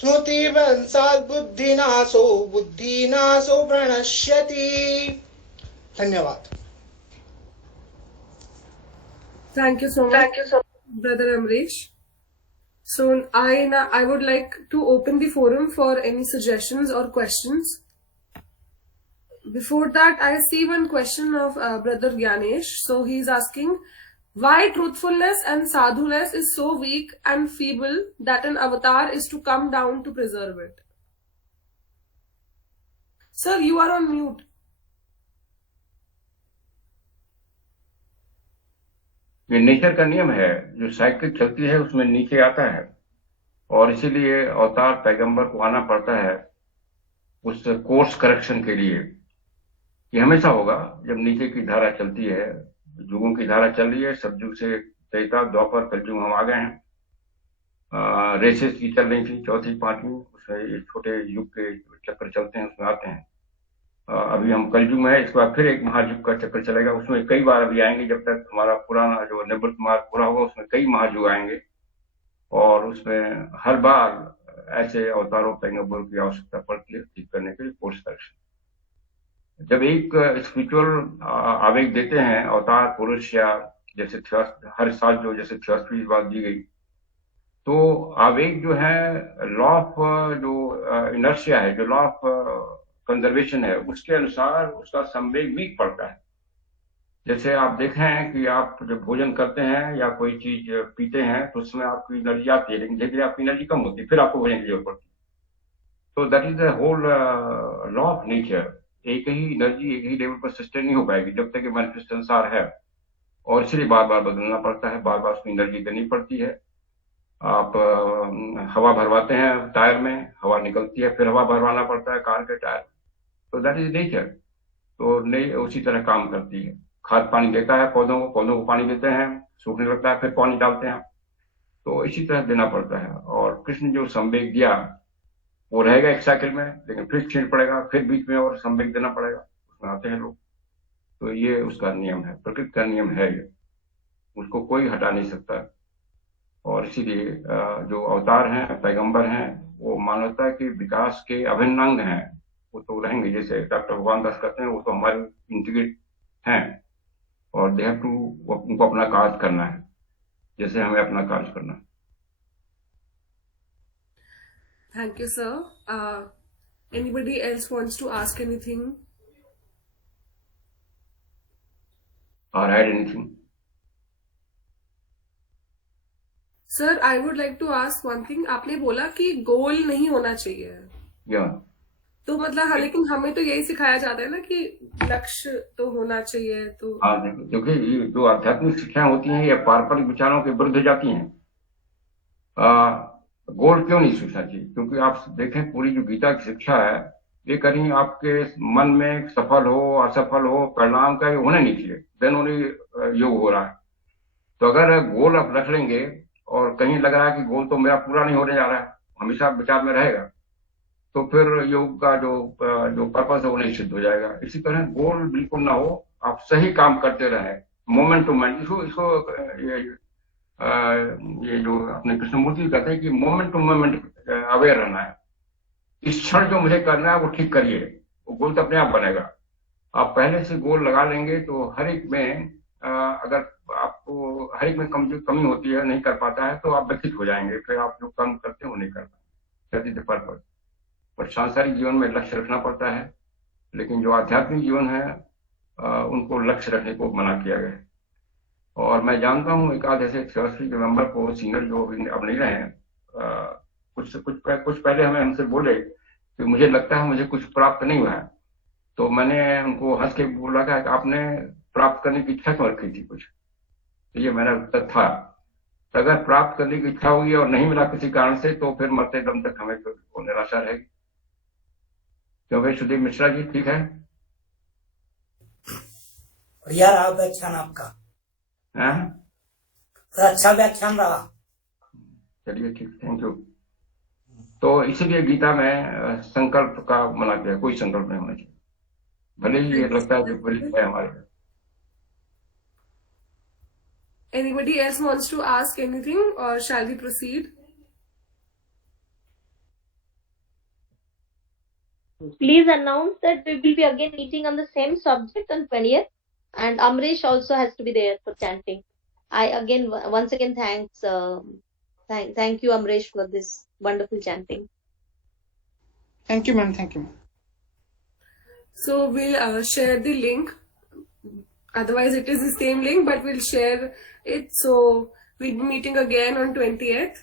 स्मृतिभ्रंशात् बुद्धिनाशो बुद्धिनाशो प्रणश्यति। धन्यवाद। Thank you so much, Brother Amrish. So I would like to open the forum for any suggestions or questions. Before that, I see one question of Brother Gyanesh. So he's asking, why truthfulness and sadhuness is so weak and feeble that an avatar is to come down to preserve it? Sir, you are on mute. ये nature का नियम है, जो cycle चलती है उसमें नीचे आता है, और इसीलिए अवतार पैगंबर को आना पड़ता है उस कोर्स करेक्शन के लिए। ये हमेशा होगा जब नीचे की धारा चलती है, युगों की धारा चल रही है, सतयुग से त्रेता द्वापर कलयुग हम आ गए हैं। रेसेस की चल रही थी, चौथी पांचवी, उसमें छोटे युग के चक्कर चलते हैं, उसमें आते हैं। अभी हम कलयुग में है, इसके बाद फिर एक महायुग का चक्कर चलेगा, उसमें कई बार अभी आएंगे। जब तक हमारा पुराना जो निवृत्त मार्ग पूरा होगा उसमें कई महायुग आएंगे, और उसमें हर बार ऐसे अवतारों पैगंबरों की आवश्यकता पड़ती है ठीक करने के लिए कोर्स करेक्शन। जब एक स्पिरिचुअल आवेग देते हैं अवतार पुरुष, या जैसे हर साल जो जैसे थियोसफी बात दी गई, तो आवेग जो है लॉ ऑफ जो इनर्शिया है, जो लॉ ऑफ कंजर्वेशन है, उसके अनुसार उसका संवेग वीक पड़ता है। जैसे आप देखें कि आप जब भोजन करते हैं या कोई चीज पीते हैं तो उसमें आपकी एनर्जी आती है, लेकिन धीरे धीरे आपकी एनर्जी कम होती है, फिर आपको भोजन की जरूरत पड़ती है। तो that is the whole law of nature. एक ही एनर्जी एक ही लेवल पर सस्टेन नहीं हो पाएगी जब तक मैनिफेस्ट संसार है, और इसलिए बार बार बदलना पड़ता है, बार बार उसमें एनर्जी देनी पड़ती है। आप हवा भरवाते हैं टायर में, हवा निकलती है, फिर हवा भरवाना पड़ता है कार के टायर। तो दैट इज नेचर। तो नहीं उसी तरह काम करती है। खाद पानी देता है पौधों को पानी देते हैं, सूखने लगता है, फिर पानी डालते हैं, तो इसी तरह देना पड़ता है। और कृष्ण जो संवेग दिया वो रहेगा एक साइकिल में, लेकिन फिर छीन पड़ेगा, फिर बीच में और संवेग देना पड़ेगा, उसमें आते हैं लोग। तो ये उसका नियम है, प्रकृति का नियम है ये, उसको कोई हटा नहीं सकता। और इसीलिए जो अवतार हैं पैगंबर हैं वो मानवता के विकास के अभिन्न अंग हैं, वो तो रहेंगे। जैसे डॉक्टर भगवान दास कहते हैं वो तो हमारे इंटीग्रेट हैं, और दे हैव टू, उनको अपना कार्य करना है जैसे हमें अपना कार्य करना है। Thank you, sir. Anybody else wants to ask anything? Or add anything? Sir, I would like to ask one thing. आपने बोला कि गोल नहीं होना चाहिए। Yeah. तो मतलब हाँ, लेकिन हमें तो यही सिखाया जाता है ना कि लक्ष्य तो होना चाहिए। तो हाँ देखो, क्योंकि ये जो आध्यात्मिक शिक्षाएं होती हैं ये पारंपरिक विचारों के विरुद्ध जाती हैं। गोल क्यों नहीं सोचना चाहिए? क्योंकि आप देखें पूरी जो गीता की शिक्षा है ये कहीं आपके मन में सफल हो असफल हो परिणाम का ये होना नहीं चाहिए, देन ओनली योग हो रहा है। तो अगर गोल आप रख लेंगे और कहीं लग रहा है कि गोल तो मेरा पूरा नहीं होने जा रहा है, हमेशा विचार में रहेगा, तो फिर योग का जो पर्पस है वो नहीं सिद्ध हो जाएगा। इसी तरह गोल बिल्कुल ना हो, आप सही काम करते रहें, मोमेंट टू मोमेंट। इसको ये जो अपने कृष्णमूर्ति कहते हैं कि मोमेंट टू मोमेंट अवेयर रहना है। इस क्षण जो मुझे करना है वो ठीक करिए, वो गोल तो अपने आप बनेगा। आप पहले से गोल लगा लेंगे तो हर एक में अगर आपको हर एक में कमी होती है, नहीं कर पाता है, तो आप व्यथित हो जाएंगे, फिर आप जो कर्म करते हैं वो नहीं कर पाएंगे। That is the purpose. पर सांसारिक जीवन में लक्ष्य रखना पड़ता है, लेकिन जो आध्यात्मिक जीवन है उनको लक्ष्य रखने को मना किया गया है। और मैं जानता हूँ एक आध ऐसे ट्रस्टी नवंबर को सिंगर जो अब नहीं रहे हैं, कुछ पहले हमें हमसे बोले कि मुझे लगता है मुझे कुछ प्राप्त नहीं हुआ है। तो मैंने उनको हंस के बोला कि आपने प्राप्त करने की इच्छा क्यों रखी थी कुछ, तो ये मेरा उत्तर था। तो अगर प्राप्त करने की इच्छा होगी और नहीं मिला किसी कारण से, तो फिर मरते दम तक हमें तो निराशा रहेगी। क्यों भाई सुदीप मिश्रा जी, ठीक है? बढ़िया रहा व्याख्यान आपका, तो अच्छा व्याख्यान रहा। चलिए ठीक, थैंक यू। तो इसीलिए गीता में संकल्प का मना किया, कोई संकल्प नहीं होना चाहिए, भले ही ये लगता है कि बलिष्ठ है हमारे। Anybody else wants to ask anything, or shall we proceed? Please announce that we will be again meeting on the same subject on 20th, and Amrish also has to be there for chanting. I again, once again, thank you, Amrish, for this wonderful chanting. Thank you, ma'am. Thank you, ma'am. So we'll share the link. Otherwise, it is the same link, but we'll share it. So we'll be meeting again on 20th.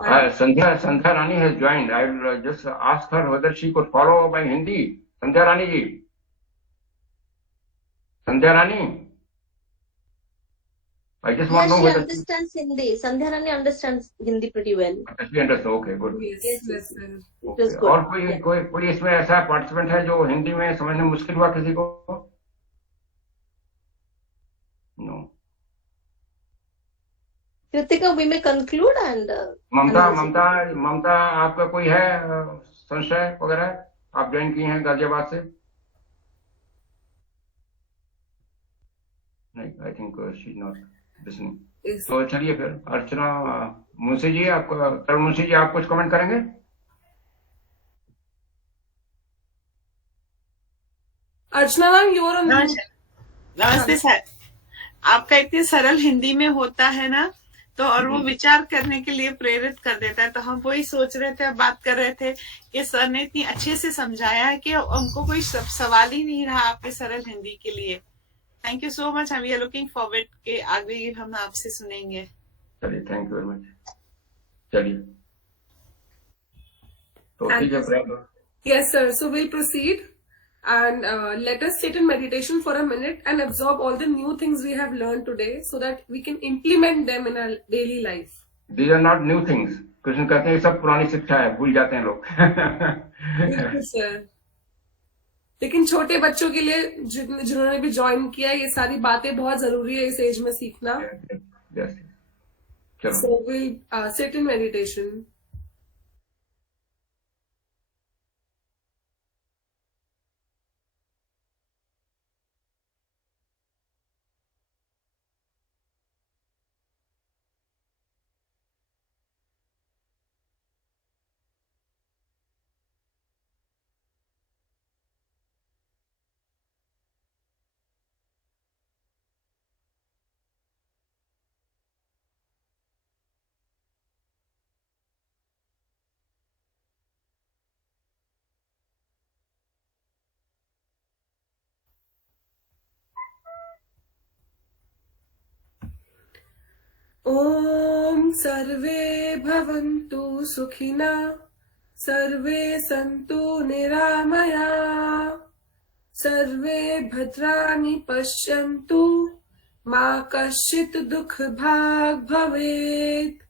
Sandhya Rani has joined. I will just ask her whether she could follow by Hindi. Sandhya Rani ji. Sandhya Rani. I just want to know She whether understands Hindi. Sandhya Rani understands Hindi pretty well. she understands. Okay, good. Yes, yes, sir. It was Okay. good. और कोई इसमें ऐसा participant है जो हिंदी में समझने में मुश्किल हुआ किसी को? No. Kritika, we may conclude and ममता आपका कोई है संशय वगैरह? आप ज्वाइन किए हैं गाजियाबाद से? नहीं, I think she is not listening. Yes. तो चलिए फिर अर्चना मुंशी जी, आपका तरुण मुंशी जी, आप कुछ कमेंट करेंगे? Archana ma'am, you are on. नमस्ते सर। आपका इतनी सरल हिंदी में होता है ना, तो और वो विचार करने के लिए प्रेरित कर देता है। तो हम वही सोच रहे थे, बात कर रहे थे कि सर ने इतनी अच्छे से समझाया है कि हमको कोई सवाल ही नहीं रहा आपके सरल हिंदी के लिए। Thank you so much. We are looking forward के आगे हम आपसे सुनेंगे। चलिए, थैंक यू वेरी मच। चलिए तो ठीक है। Yes, sir. So we'll proceed and let us sit in meditation for a minute and absorb all the new things we have learned today so that we can implement them in our daily life. These are not new things. Krishna कहते हैं ये सब पुरानी शिक्षा है, भूल जाते हैं लोग। बिल्कुल सर। लेकिन छोटे बच्चों के लिए जिन्होंने भी ज्वाइन किया, ये सारी बातें बहुत जरूरी है इस एज में सीखना। Yes. चलो। So we'll sit in meditation. ॐ सर्वे भवन्तु सुखिनः, सर्वे सन्तु निरामया, सर्वे भद्राणि पश्यन्तु, मा कश्चित् दुःखभाग् भवेत्।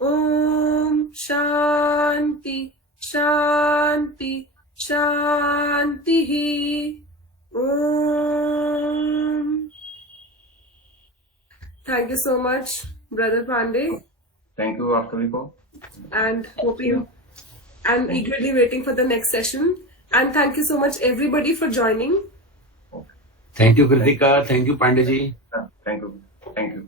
ॐ शान्ति शान्ति शान्तिः। ॐ। Thank you so much, Brother Pandey, Thank you आप सभी को। and hoping and eagerly waiting for the next session. And thank you so much everybody for joining. Thank you Kritika, thank you Pandey ji. Thank you, thank you.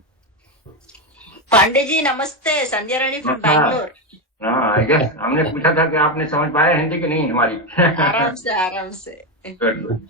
Pandey ji नमस्ते, संध्या रानी from Bangalore. हाँ, I guess हमने पूछा था कि आपने समझ पाया हिंदी की नहीं हमारी। आराम से गुड गुड।